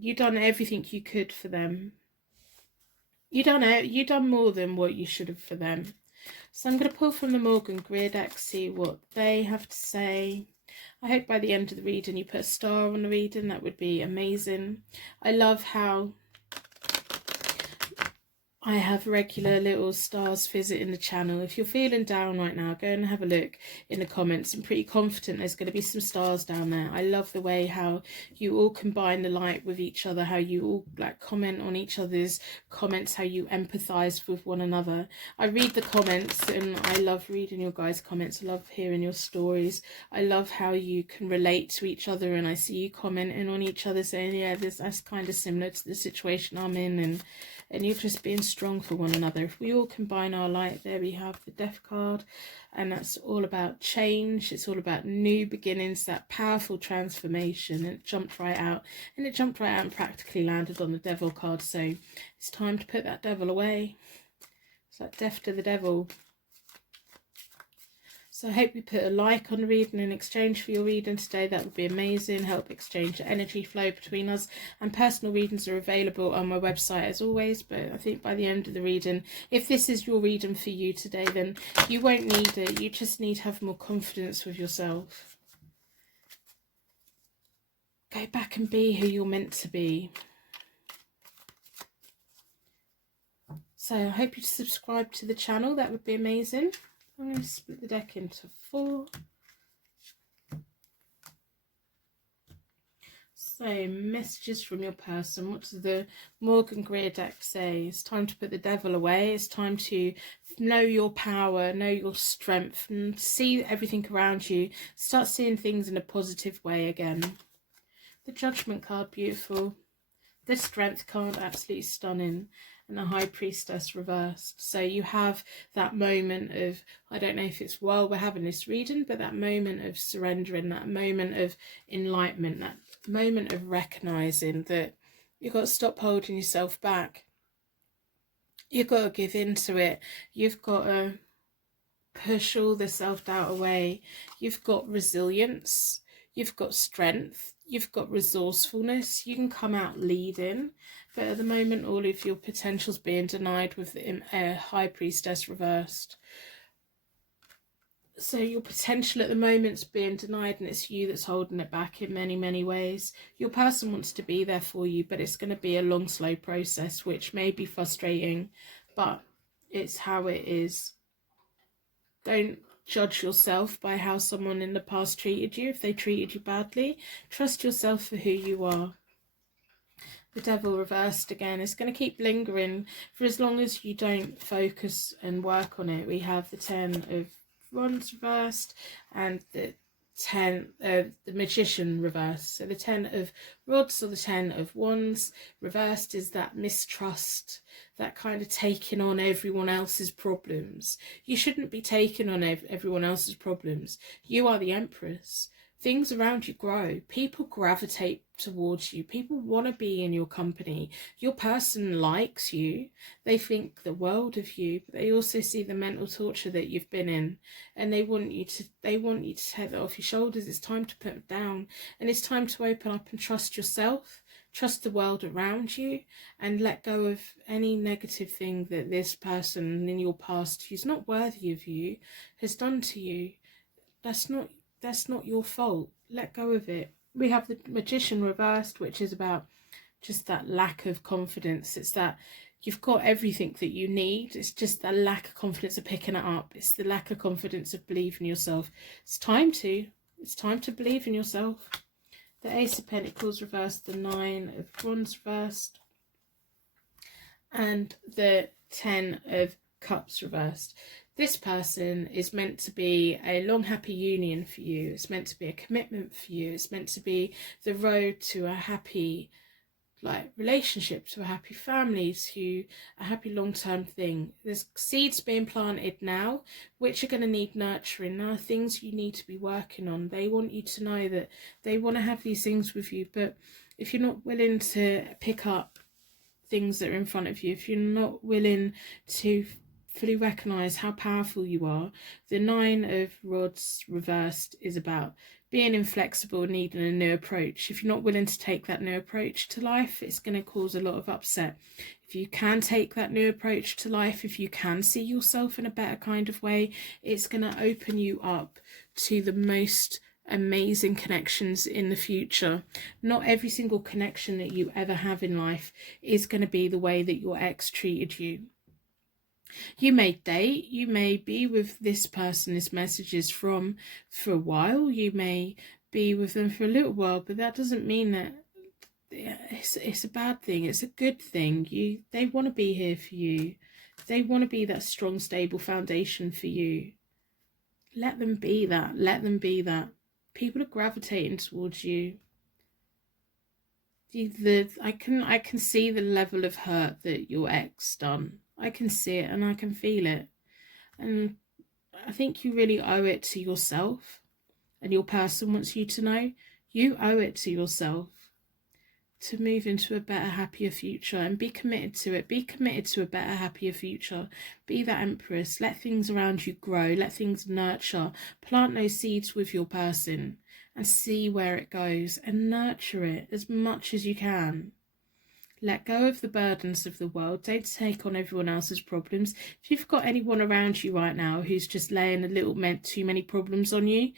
You done everything you could for them. You done more than what you should have for them. So I'm going to pull from the Morgan Greer deck, see what they have to say. I hope by the end of the reading you put a star on the reading. That would be amazing. I love how I have regular little stars visiting the channel. If you're feeling down right now, go and have a look in the comments. I'm pretty confident there's going to be some stars down there. I love the way how you all combine the light with each other, how you all like comment on each other's comments, how you empathize with one another. I read the comments and I love reading your guys' comments. I love hearing your stories. I love how you can relate to each other, and I see you commenting on each other saying, yeah, that's kind of similar to the situation I'm in, and you're just being strong for one another. If we all combine our light, there we have the Death card, and that's all about change. It's all about new beginnings, that powerful transformation. And it jumped right out, and practically landed on the Devil card. So it's time to put that devil away. It's like death to the devil. So I hope you put a like on the reading in exchange for your reading today. That would be amazing. Help exchange the energy flow between us. And personal readings are available on my website as always. But I think by the end of the reading, if this is your reading for you today, then you won't need it. You just need to have more confidence with yourself. Go back and be who you're meant to be. So I hope you subscribe to the channel. That would be amazing. I'm going to split the deck into 4. So, messages from your person. What does the Morgan Greer deck say? It's time to put the devil away. It's time to know your power, know your strength, and see everything around you. Start seeing things in a positive way again. The Judgment card, beautiful. The Strength card, absolutely stunning. And the High Priestess reversed. So you have that moment of, I don't know if it's while we're having this reading, but that moment of surrendering, that moment of enlightenment, that moment of recognizing that you've got to stop holding yourself back. You've got to give in to it. You've got to push all the self-doubt away. You've got resilience. You've got strength. You've got resourcefulness. You can come out leading. But at the moment, all of your potential's being denied with the High Priestess reversed. So your potential at the moment's being denied, and it's you that's holding it back in many, many ways. Your person wants to be there for you, but it's going to be a long, slow process, which may be frustrating, but it's how it is. Don't judge yourself by how someone in the past treated you. If they treated you badly, trust yourself for who you are. The Devil reversed again. It's going to keep lingering for as long as you don't focus and work on it. We have the 10 of Wands reversed and the 10 of the Magician reversed. So the 10 of Rods or the 10 of Wands reversed is that mistrust, that kind of taking on everyone else's problems. You shouldn't be taking on everyone else's problems. You are the Empress. Things around you grow. People gravitate towards you. People want to be in your company. Your person likes you. They think the world of you, but they also see the mental torture that you've been in, and they want you to take that off your shoulders. It's time to put it down, and it's time to open up and trust yourself, trust the world around you, and let go of any negative thing that this person in your past who's not worthy of you has done to you. That's not your fault. Let go of it. We have the Magician reversed, which is about just that lack of confidence. It's that you've got everything that you need. It's just the lack of confidence of picking it up. It's the lack of confidence of believing in yourself. It's time to believe in yourself. The Ace of Pentacles reversed, the 9 of Wands reversed, and the 10 of Cups reversed. This person is meant to be a long, happy union for you. It's meant to be a commitment for you. It's meant to be the road to a happy, relationship, to a happy family, to a happy long-term thing. There's seeds being planted now, which are going to need nurturing. Now, things you need to be working on. They want you to know that they want to have these things with you, but if you're not willing to pick up things that are in front of you, if you're not willing to fully recognize how powerful you are, the 9 of Rods reversed is about being inflexible and needing a new approach. If you're not willing to take that new approach to life, it's going to cause a lot of upset. If you can take that new approach to life, if you can see yourself in a better kind of way, it's going to open you up to the most amazing connections in the future. Not every single connection that you ever have in life is going to be the way that your ex treated you. You may date, you may be with this person, this message is from, for a while. You may be with them for a little while, but that doesn't mean that it's a bad thing. It's a good thing. They want to be here for you. They want to be that strong, stable foundation for you. Let them be that. Let them be that. People are gravitating towards you. I can see the level of hurt that your ex done. I can see it and I can feel it. And I think you really owe it to yourself, and your person wants you to know you owe it to yourself to move into a better, happier future, and be committed to it. Be committed to a better, happier future. Be that Empress. Let things around you grow. Let things nurture. Plant those seeds with your person and see where it goes, and nurture it as much as you can. Let go of the burdens of the world. Don't take on everyone else's problems. If you've got anyone around you right now who's just laying too many problems on you,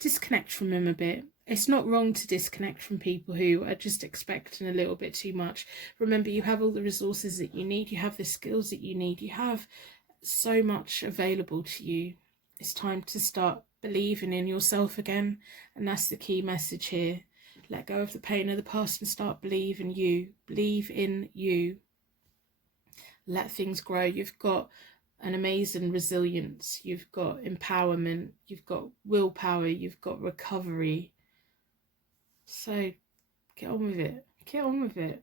disconnect from them a bit. It's not wrong to disconnect from people who are just expecting a little bit too much. Remember, you have all the resources that you need. You have the skills that you need. You have so much available to you. It's time to start believing in yourself again. And that's the key message here. Let go of the pain of the past and start believing you. Believe in you. Let things grow. You've got an amazing resilience. You've got empowerment. You've got willpower. You've got recovery. So get on with it. Get on with it.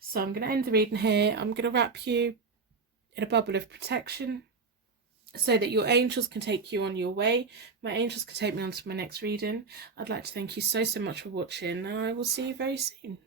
So I'm going to end the reading here. I'm going to wrap you in a bubble of protection so that your angels can take you on your way. My angels can take me on to my next reading. I'd like to thank you so much for watching. I will see you very soon.